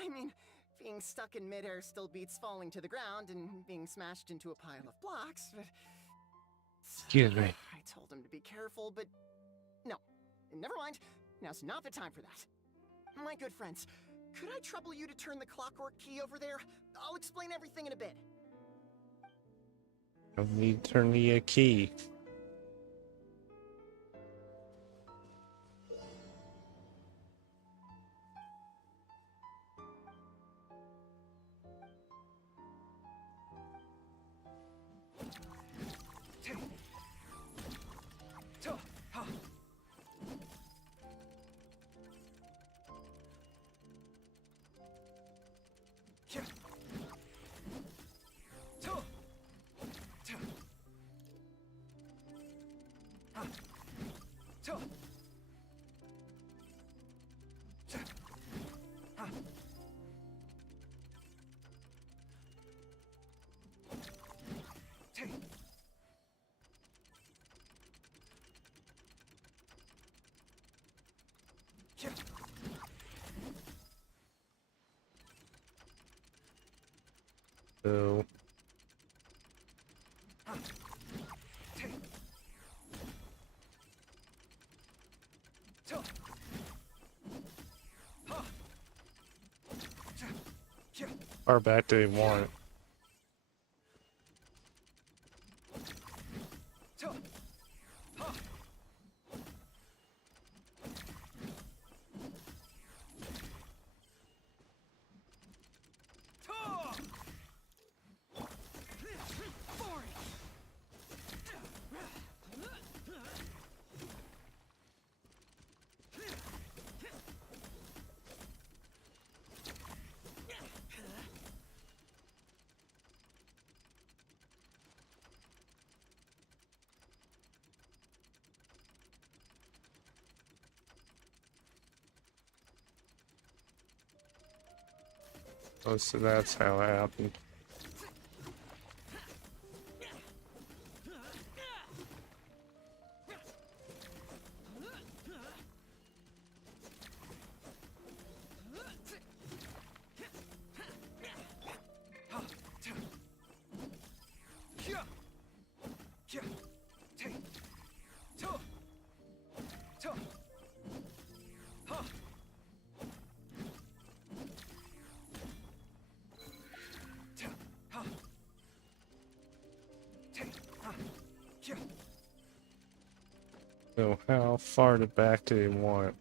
I mean, being stuck in midair still beats falling to the ground and being smashed into a pile of blocks, but... Excuse me. I told him to be careful, but... No. Never mind. Now's not the time for that. My good friends, could I trouble you to turn the clockwork key over there? I'll explain everything in a bit. I need to turn the key. So... Far back do they want it? Oh, so that's how it happened. So how far to back do they want?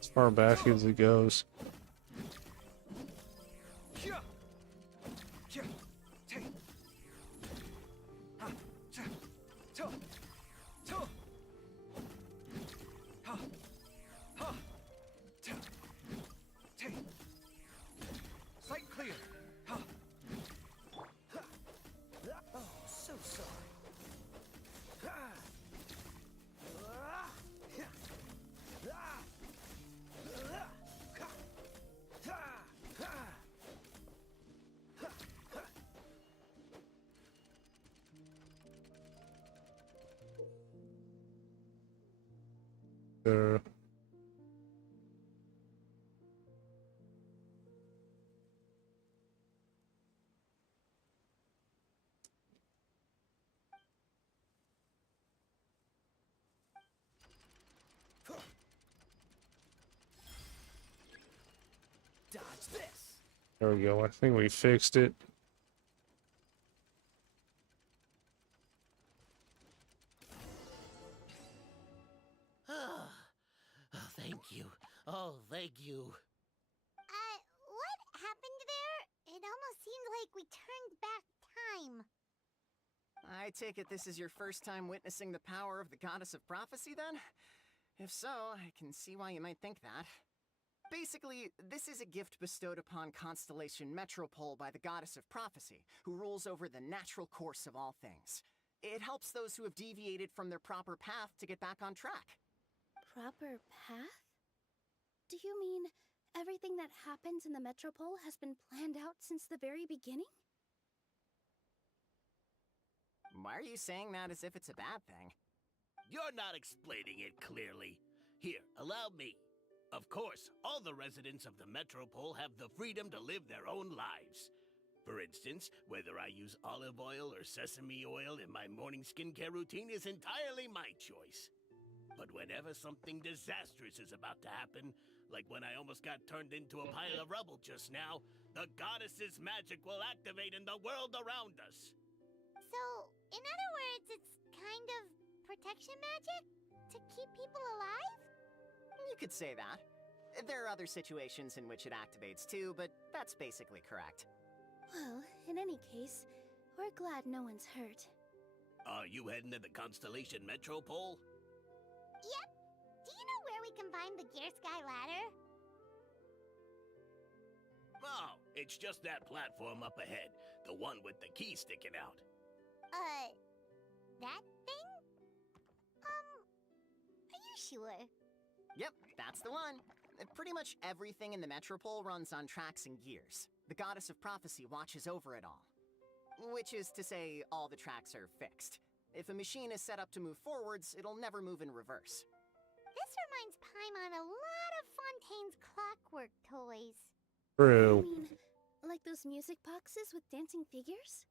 As far back as it goes. Sight clear. Oh, so sorry. Uh, Dodge this. there we go. I think we fixed it. Thank you. Oh, thank you. What happened there? It almost seemed like we turned back time. I take it this is your first time witnessing the power of the Goddess of Prophecy, then? If so, I can see why you might think that. Basically, this is a gift bestowed upon Constellation Metropole by the Goddess of Prophecy, who rules over the natural course of all things. It helps those who have deviated from their proper path to get back on track. Proper path? Do you mean everything that happens in the Metropole has been planned out since the very beginning? Why are you saying that as if it's a bad thing? You're not explaining it clearly. Here, allow me. Of course, all the residents of the Metropole have the freedom to live their own lives. For instance, whether I use olive oil or sesame oil in my morning skincare routine is entirely my choice. But whenever something disastrous is about to happen, like when I almost got turned into a pile of rubble just now, the goddess's magic will activate in the world around us. So, in other words, it's kind of protection magic? To keep people alive? You could say that. There are other situations in which it activates too, but that's basically correct. Well, in any case, we're glad no one's hurt. Are you heading to the Constellation Metropole? Yep. Do you know where we can find the Gear Sky Ladder? Oh, it's just that platform up ahead. The one with the key sticking out. That thing? Are you sure? Yep, that's the one. Pretty much everything in the Metropole runs on tracks and gears. The Goddess of Prophecy watches over it all. Which is to say, all the tracks are fixed. If a machine is set up to move forwards, it'll never move in reverse. This reminds Paimon a lot of Fontaine's clockwork toys. True. You mean, like those music boxes with dancing figures?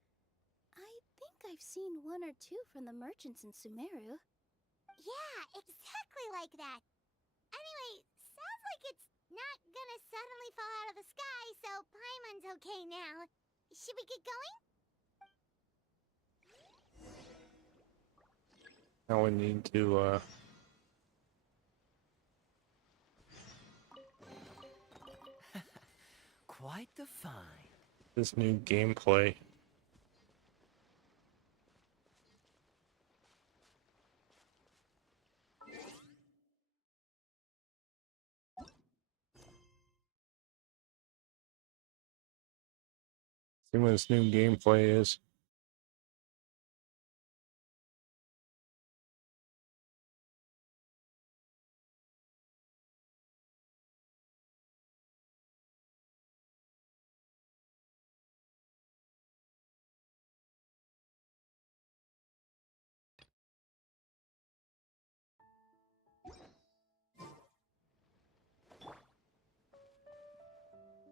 I think I've seen one or two from the merchants in Sumeru. Yeah, exactly like that. Anyway, sounds like it's not gonna suddenly fall out of the sky, so Paimon's okay now. Should we get going? Now we need to, Quite the find. this new gameplay. See what this new gameplay is.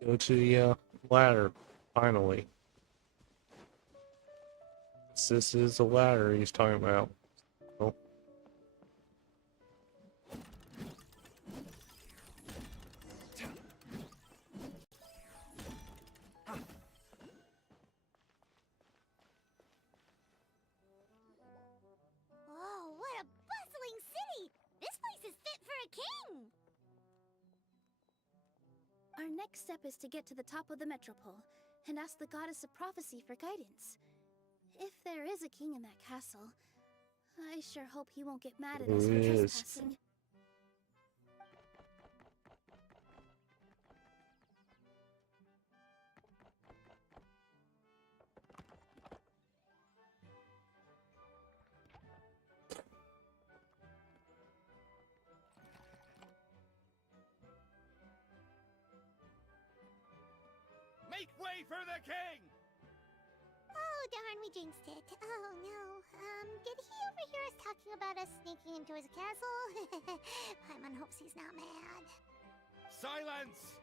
Go to the ladder, finally. This is the ladder he's talking about. Oh. Whoa, what a bustling city! This place is fit for a king! Our next step is to get to the top of the Metropole and ask the Goddess of Prophecy for guidance. If there is a king in that castle, I sure hope he won't get mad at us for Who is? trespassing. Make way for the king! Oh, darn, we jinxed it. Oh, no. Did he overhear us talking about us sneaking into his castle? Paimon hopes he's not mad. Silence!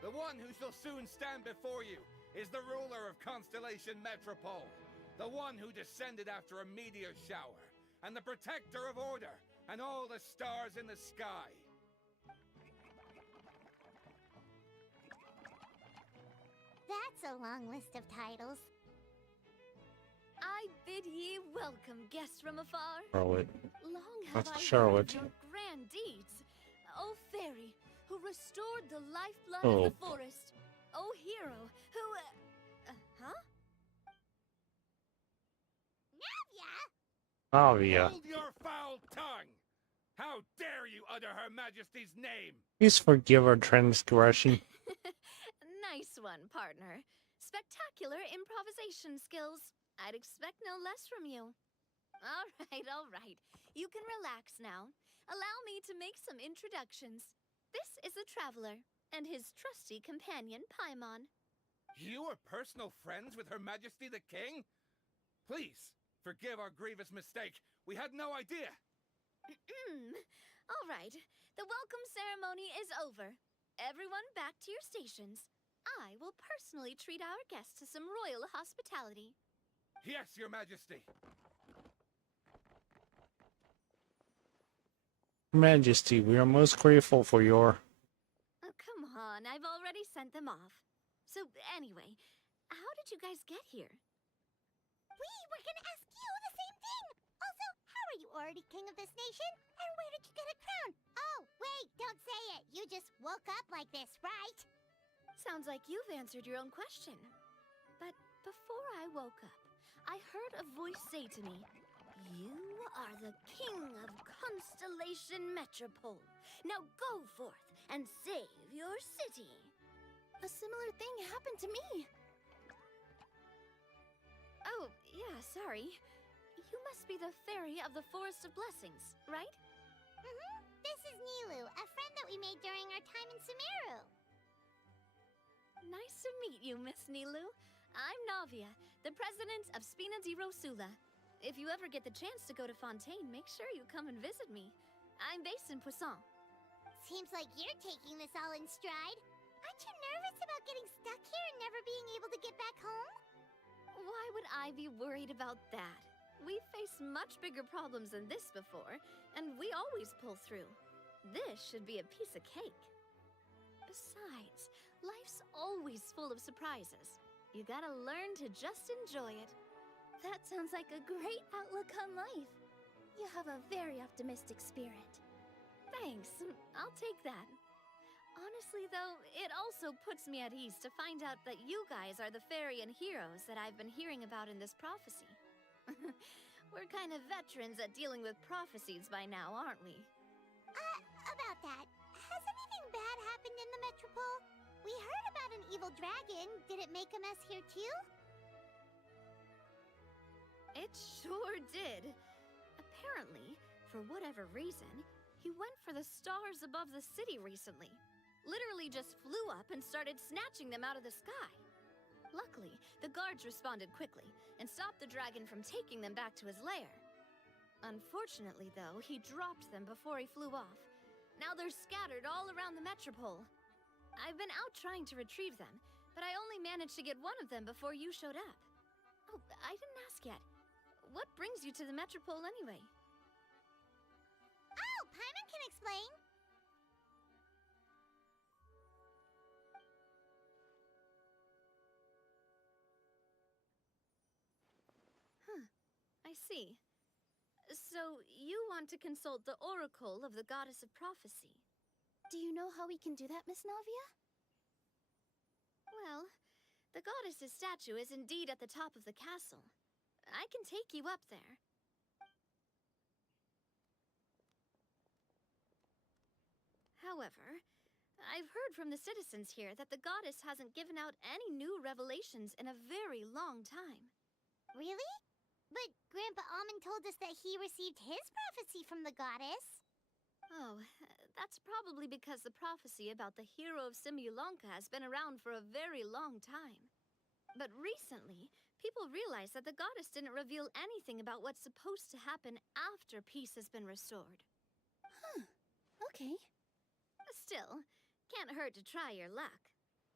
The one who shall soon stand before you is the ruler of Constellation Metropole, the one who descended after a meteor shower, and the protector of order and all the stars in the sky. That's a long list of titles. I bid ye welcome, guests from afar. Charlotte. Long have That's I Charlotte. heard of your grand deeds. O fairy, who restored the lifeblood Oh. of the forest. O hero, who, huh? Navia? Oh, yeah. Hold your foul tongue! How dare you utter Her Majesty's name? Please forgive our transgression. Nice one, partner. Spectacular improvisation skills. I'd expect no less from you. All right. You can relax now. Allow me to make some introductions. This is the Traveler, and his trusty companion, Paimon. You are personal friends with Her Majesty the King? Please, forgive our grievous mistake. We had no idea. All right, the welcome ceremony is over. Everyone back to your stations. I will personally treat our guests to some royal hospitality. Yes, Your Majesty. Majesty, we are most grateful for your... Oh, come on, I've already sent them off. So, anyway, how did you guys get here? We were gonna ask you the same thing! Also, how are you already king of this nation? And where did you get a crown? Oh, wait, don't say it! You just woke up like this, right? Sounds like you've answered your own question. But before I woke up, I heard a voice say to me, "You are the king of Constellation Metropole. Now go forth and save your city." A similar thing happened to me. Oh, yeah, sorry. You must be the fairy of the Forest of Blessings, right? This is Nilu, a friend that we made during our time in Sumeru. Nice to meet you, Miss Nilu. I'm Navia, the president of Spina di Rosula. If you ever get the chance to go to Fontaine, make sure you come and visit me. I'm based in Poisson. Seems like you're taking this all in stride. Aren't you nervous about getting stuck here and never being able to get back home? Why would I be worried about that? We've faced much bigger problems than this before, and we always pull through. This should be a piece of cake. Besides, life's always full of surprises. You gotta learn to just enjoy it. That sounds like a great outlook on life. You have a very optimistic spirit. Thanks, I'll take that. Honestly, though, it also puts me at ease to find out that you guys are the fairy and heroes that I've been hearing about in this prophecy. We're kind of veterans at dealing with prophecies by now, aren't we? About that, has anything bad happened in the Metropole? We heard about an evil dragon. Did it make a mess here too? It sure did. Apparently, for whatever reason, he went for the stars above the city recently. Literally just flew up and started snatching them out of the sky. Luckily, the guards responded quickly and stopped the dragon from taking them back to his lair. Unfortunately, though, he dropped them before he flew off. Now they're scattered all around the Metropole. I've been out trying to retrieve them, but I only managed to get one of them before you showed up. Oh, I didn't ask yet. What brings you to the Metropole anyway? Oh, Paimon can explain. I see. So, you want to consult the Oracle of the Goddess of Prophecy. Do you know how we can do that, Miss Navia? Well, the goddess's statue is indeed at the top of the castle. I can take you up there. However, I've heard from the citizens here that the goddess hasn't given out any new revelations in a very long time. Really? But Grandpa Almond told us that he received his prophecy from the goddess. Oh, that's probably because the prophecy about the hero of Simulanka has been around for a very long time. But recently, people realized that the goddess didn't reveal anything about what's supposed to happen after peace has been restored. Okay. Still, can't hurt to try your luck.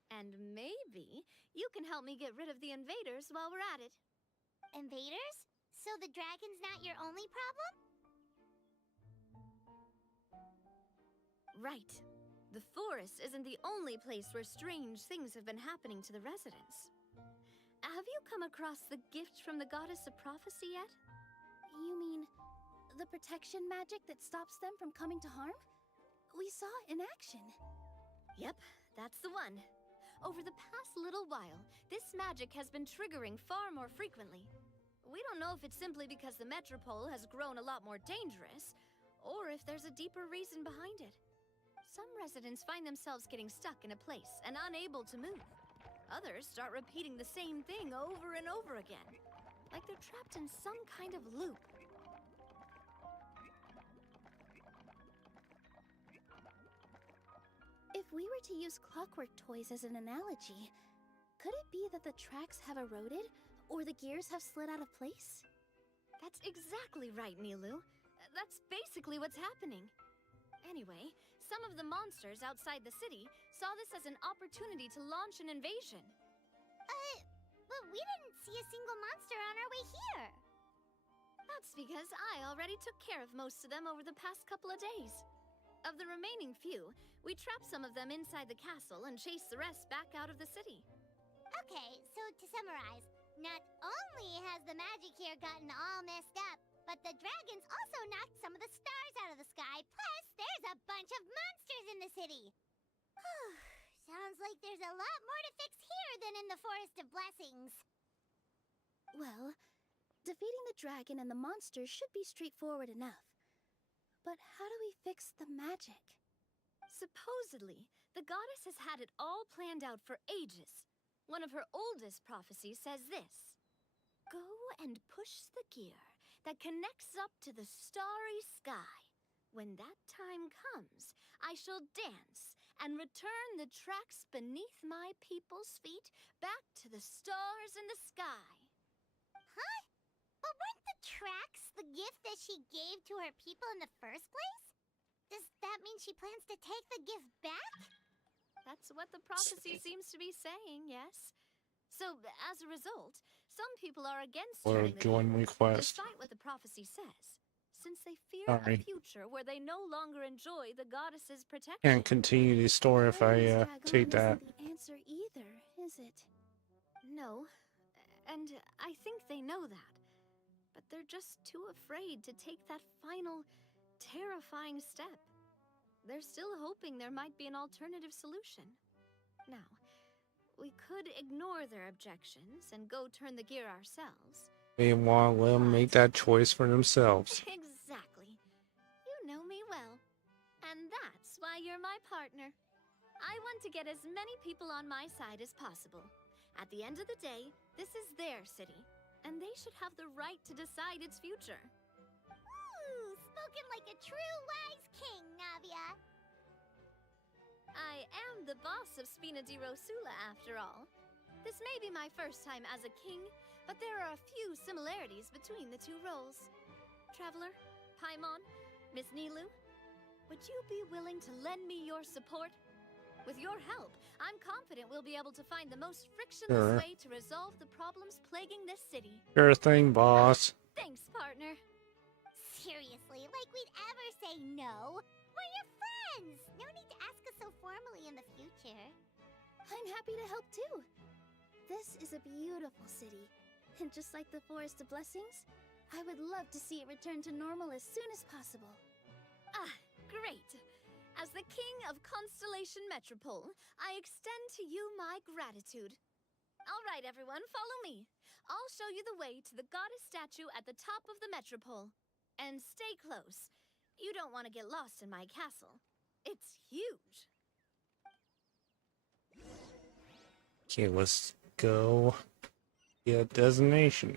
And maybe you can help me get rid of the invaders while we're at it. Invaders? So the dragon's not your only problem? Right. The forest isn't the only place where strange things have been happening to the residents. Have you come across the gift from the Goddess of Prophecy yet? You mean the protection magic that stops them from coming to harm? we saw it in action. Yep, that's the one. Over the past little while, this magic has been triggering far more frequently. We don't know if it's simply because the Metropole has grown a lot more dangerous, or if there's a deeper reason behind it. Some residents find themselves getting stuck in a place and unable to move. Others start repeating the same thing over and over again, like they're trapped in some kind of loop. If we were to use clockwork toys as an analogy, could it be that the tracks have eroded, or the gears have slid out of place? That's exactly right, Nilu. That's basically what's happening. Anyway, some of the monsters outside the city saw this as an opportunity to launch an invasion. But we didn't see a single monster on our way here. That's because I already took care of most of them over the past couple of days. Of the remaining few, we trapped some of them inside the castle and chased the rest back out of the city. Okay, so to summarize, not only has the magic here gotten all messed up, but the dragons also knocked some of the stars out of the sky, plus there's a bunch of monsters in the city. Sounds like there's a lot more to fix here than in the Forest of Blessings. Well, defeating the dragon and the monsters should be straightforward enough. But how do we fix the magic? Supposedly, the goddess has had it all planned out for ages. One of her oldest prophecies says this: "Go and push the gear that connects up to the starry sky. When that time comes, I shall dance and return the tracks beneath my people's feet back to the stars in the sky." Huh? But weren't the tracks the gift that she gave to her people in the first place? Does that mean she plans to take the gift back? That's what the prophecy seems to be saying, yes. So, as a result, some people are against Or turning the join gear, request. despite what the prophecy says, since they fear Sorry. a future where they no longer enjoy the goddess's protection. Can't continue the story if I Dragon take that. isn't the answer either, is it? No, and I think they know that. But they're just too afraid to take that final, terrifying step. They're still hoping there might be an alternative solution. Now, we could ignore their objections and go turn the gear ourselves. They want to let them make that choice for themselves. Exactly. You know me well. And that's why you're my partner. I want to get as many people on my side as possible. At the end of the day, this is their city, and they should have the right to decide its future. Ooh, spoken like a true wise king, Navia. I am the boss of Spina di Rosula, after all. This may be my first time as a king, but there are a few similarities between the two roles. Traveler, Paimon, Miss Nilu, would you be willing to lend me your support? With your help, I'm confident we'll be able to find the most frictionless way to resolve the problems plaguing this city. Sure thing, boss. Thanks, partner. Seriously, like we'd ever say no? We're your friends! No need to ask us so formally in the future. I'm happy to help too. This is a beautiful city, and just like the Forest of Blessings, I would love to see it return to normal as soon as possible. Ah, great. As the king of Constellation Metropole, I extend to you my gratitude. All right, everyone, follow me. I'll show you the way to the goddess statue at the top of the Metropole. And stay close. You don't want to get lost in my castle. It's huge. Okay, let's go get destination.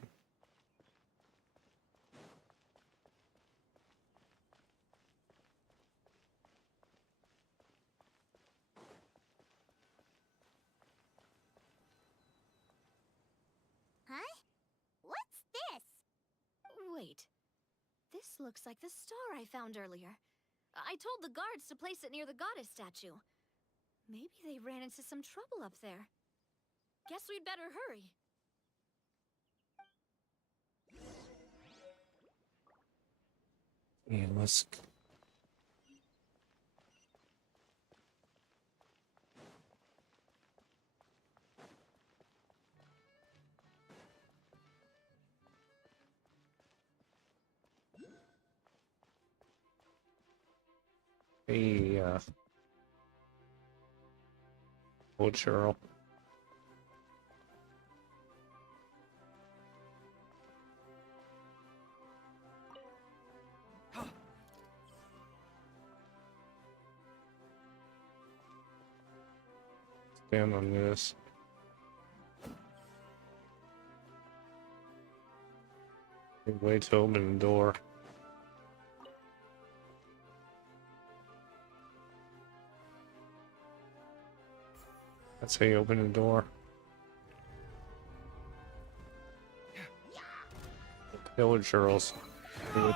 Huh? What's this? Wait. This looks like the star I found earlier. I told the guards to place it near the goddess statue. Maybe they ran into some trouble up there. Guess we'd better hurry. Yeah, let's. a old churl. Stand on this. Wait to open the door. That's how you open the door. Pillage churls. Bad.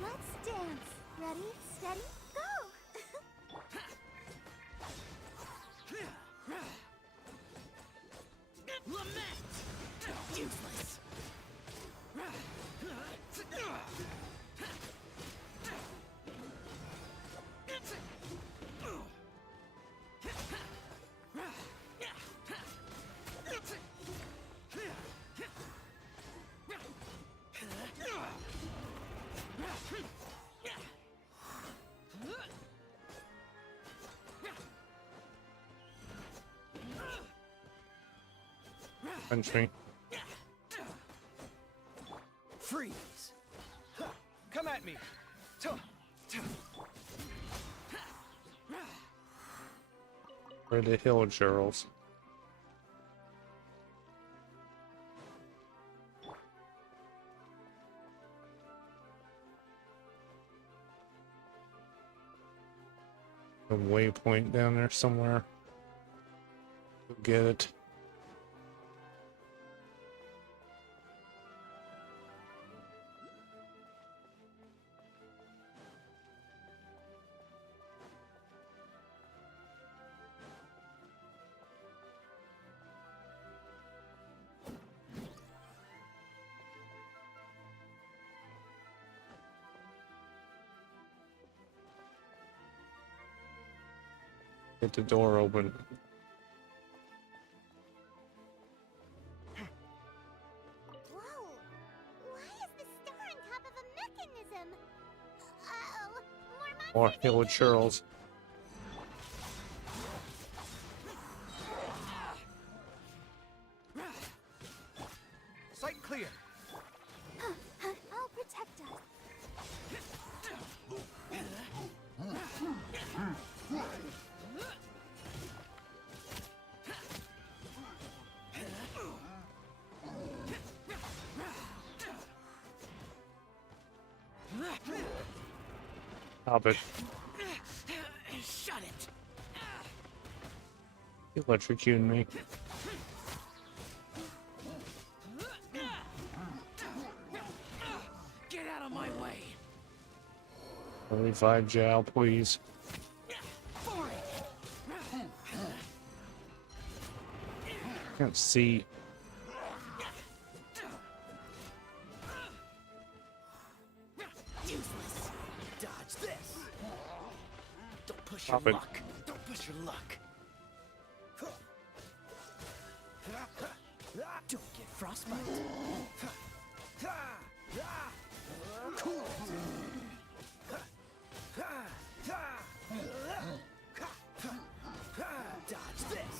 Let's dance. Ready, steady, go! Lament! Useless! Punch me. Freeze! Come at me! Where are the hill churls? A waypoint down there somewhere. Go get it. Get the door open. Whoa! Why is the star on top of a mechanism? Uh-oh! More Or monsters hill churls. Sight clear! I'll protect us. Stop it. Shut it! You electrocuting me. Get out of my way! 25 jowl, please. Can't see. Useless! Dodge this! Don't push Stop your it. luck! Don't push your luck! Don't get frostbite! Cool it! Dodge this!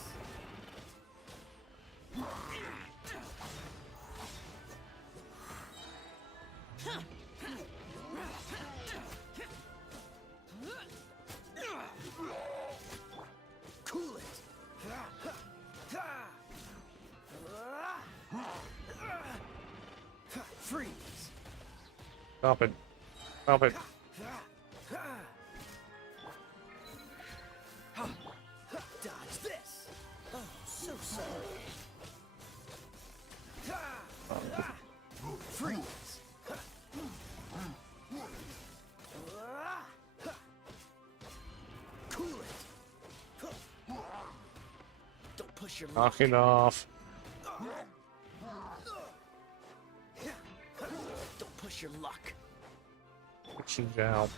Cool it! Freeze! Stop it. Stop it. Dodge this! Oh, so sorry. Freeze! Cool it! Don't push your Knock it off. Don't push your luck. Get you jowl.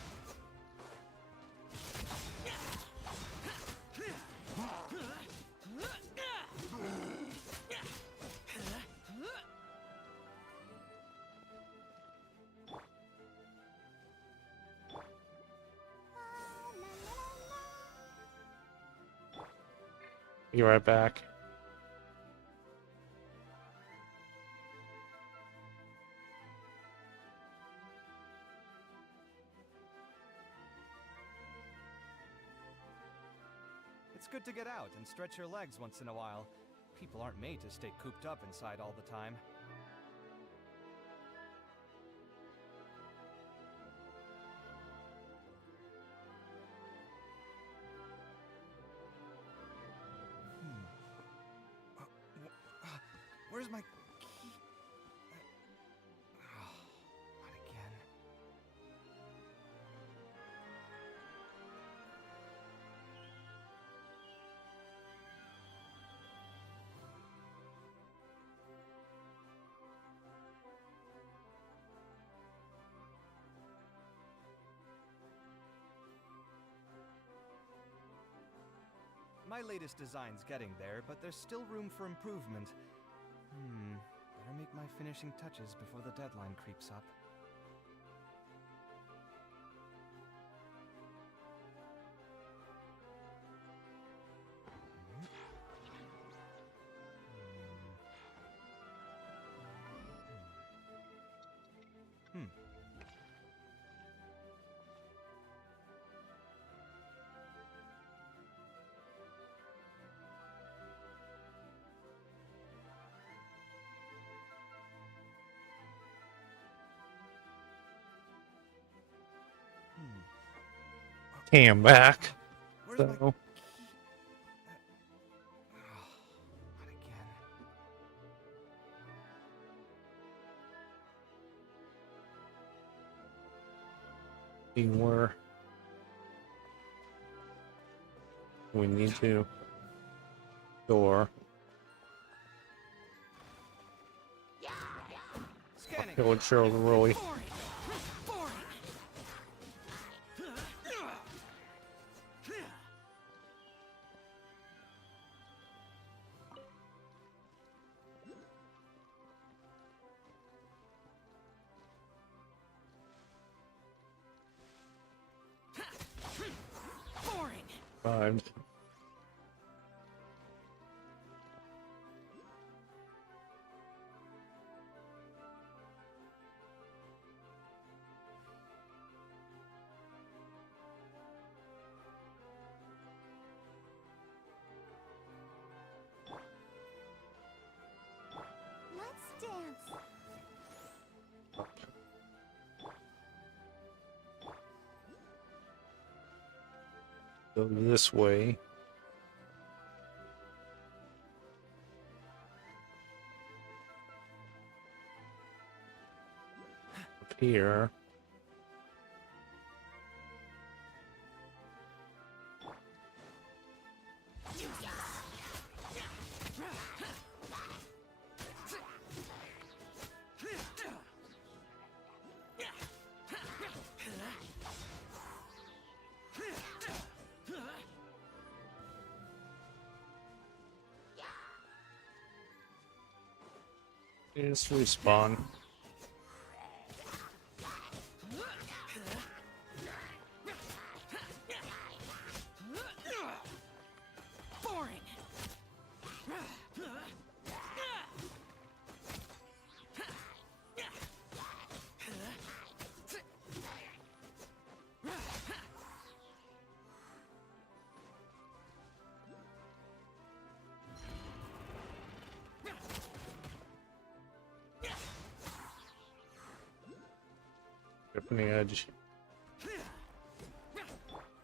Be right back. It's good to get out and stretch your legs once in a while. People aren't made to stay cooped up inside all the time. Where's my key? Not again. My latest design's getting there, but there's still room for improvement. Better make my finishing touches before the deadline creeps up. Okay, I'm back. Where's my key? So, Not again. see where we need to door. Scanning. Kill Cheryl really. Survived. Let's dance. Go this way. Up here. Just respawn. Gripping the edge.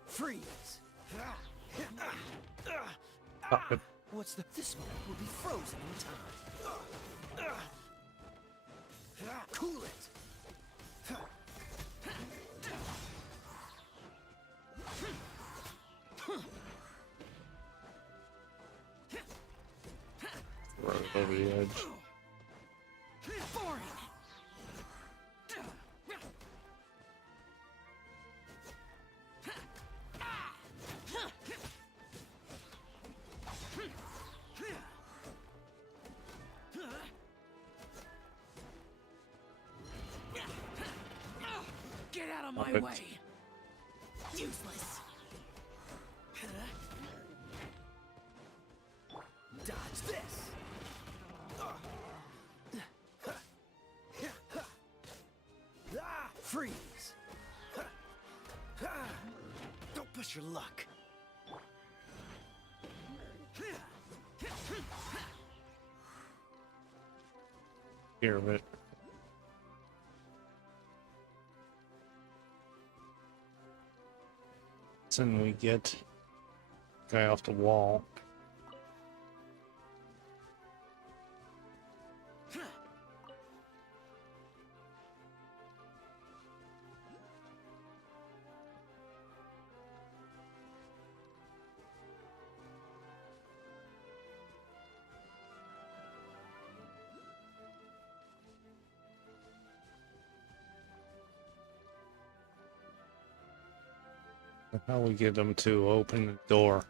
Freeze! Stop it. What's the... This one will be frozen in time. Cool it! Right over the edge. Get out of my Perfect. way! Useless! Push your luck. Hear of it. Then we get guy off the wall. How we get them to open the door?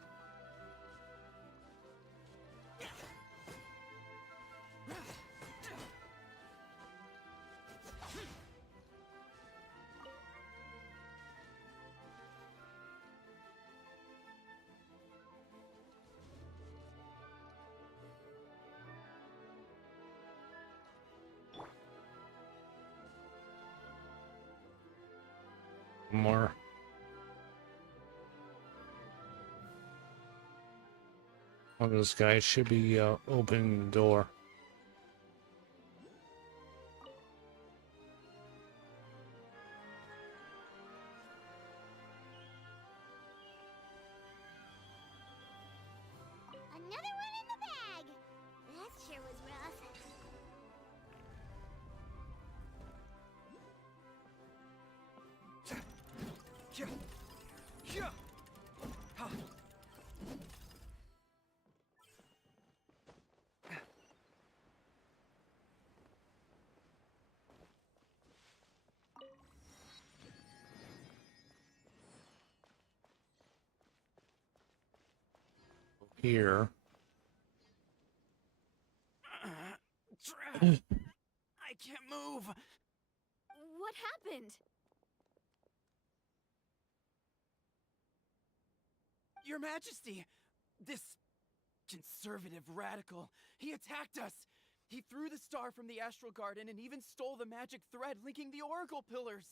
More. One of those guys should be opening the door. Another one in the bag. That sure was rough. Here. I can't move. What happened? Your Majesty! This conservative radical, he attacked us! He threw the star from the Astral Garden and even stole the magic thread linking the Oracle Pillars!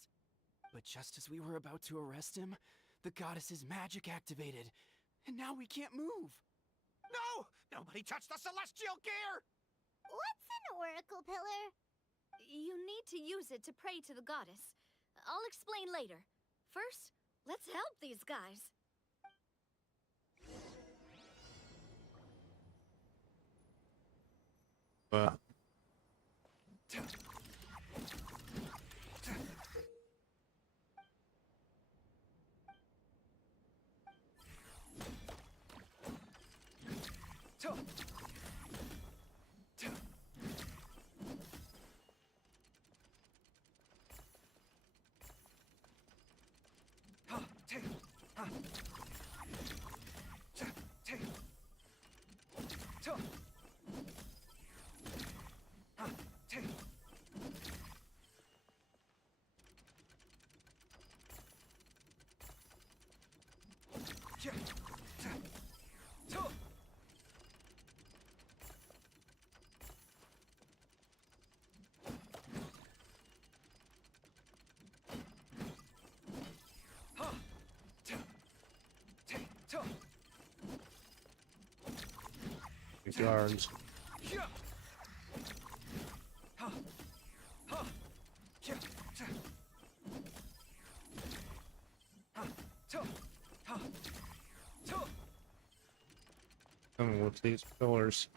But just as we were about to arrest him, the goddess's magic activated, and now we can't move! No! Nobody touched the celestial gear! What's an Oracle Pillar? You need to use it to pray to the goddess. I'll explain later. First, let's help these guys. Guards. Coming with these pillars.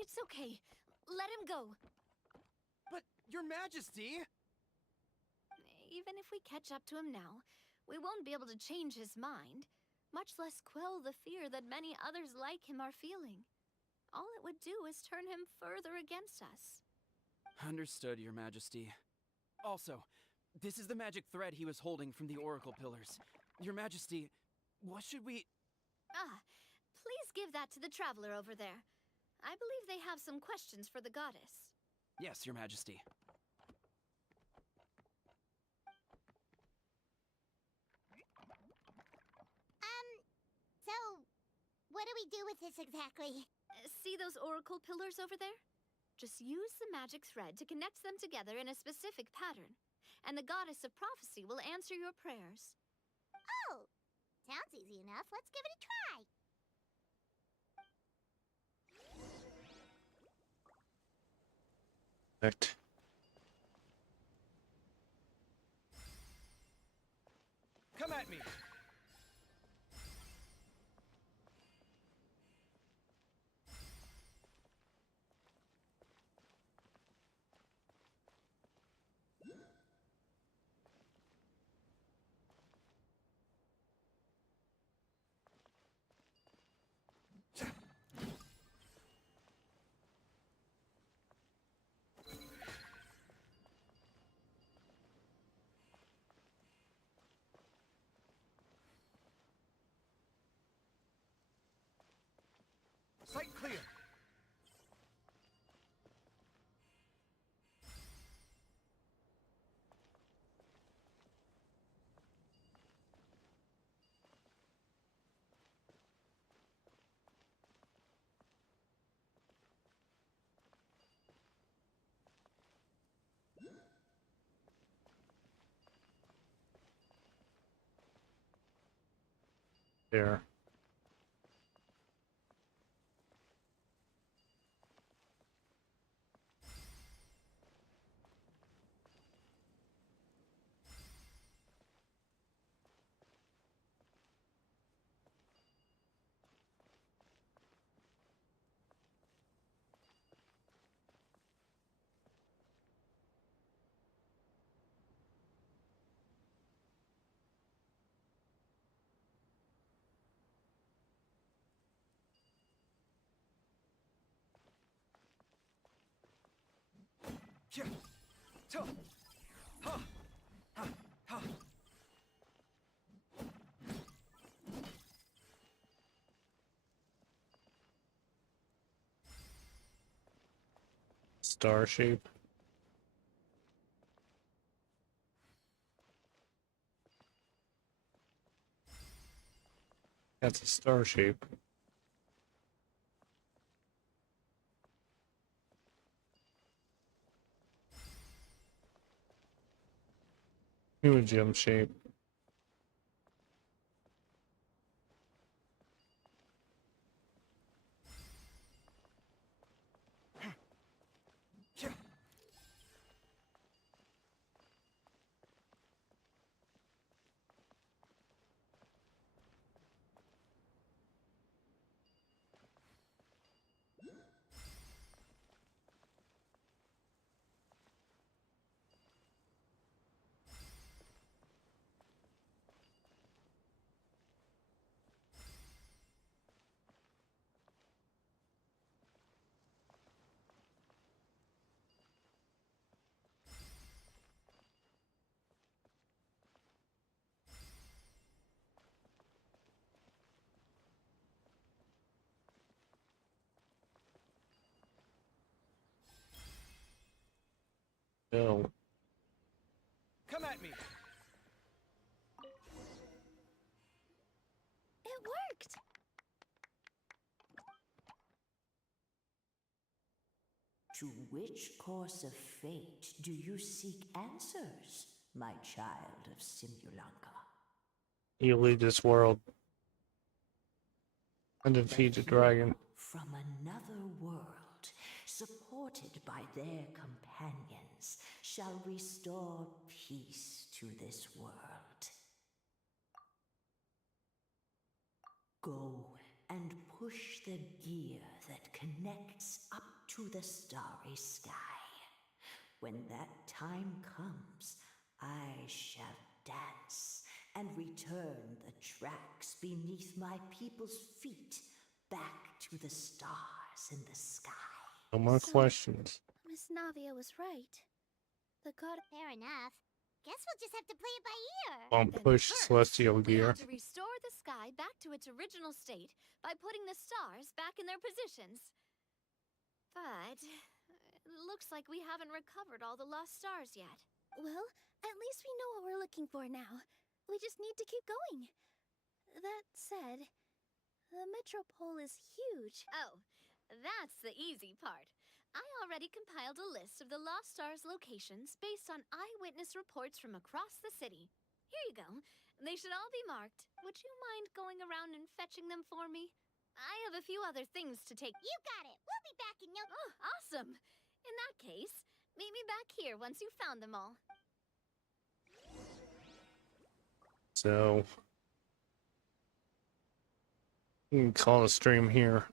It's okay. Let him go. But, Your Majesty! Even if we catch up to him now, we won't be able to change his mind. much less quell the fear that many others like him are feeling. All it would do is turn him further against us. Understood, Your Majesty. Also, this is the magic thread he was holding from the Oracle Pillars. Your Majesty, what should we... Ah, please give that to the traveler over there. I believe they have some questions for the goddess. Yes, Your Majesty. So, what do we do with this exactly? See those oracle pillars over there? Just use the magic thread to connect them together in a specific pattern, and the goddess of prophecy will answer your prayers. Oh, sounds easy enough. Let's give it a try. Perfect. Come at me! Sight clear! There. Yeah. To. Ha. Ha. Ha. Star shape. That's a star shape. New gem shape. Yeah. No. Come at me! It worked! To which course of fate do you seek answers, my child of Simulanka? You lead this world. Undefeated dragon. From another world, supported by their companions, shall restore peace to this world. Go and push the gear that connects up to the starry sky. When that time comes, I shall dance and return the tracks beneath my people's feet back to the stars in the sky. No more So, questions. Miss Navia was right. The god. Fair enough. Guess we'll just have to play it by ear. Won't Then push first, celestial we gear. have to restore the sky back to its original state by putting the stars back in their positions. But it looks like we haven't recovered all the lost stars yet. Well, at least we know what we're looking for now. We just need to keep going. That said, the Metropole is huge. Oh, that's the easy part. I already compiled a list of the lost stars' locations based on eyewitness reports from across the city. Here you go. They should all be marked. Would you mind going around and fetching them for me? I have a few other things to take. You got it. We'll be back in no. Oh, awesome. In that case, meet me back here once you've found them all. So, you can call a stream here.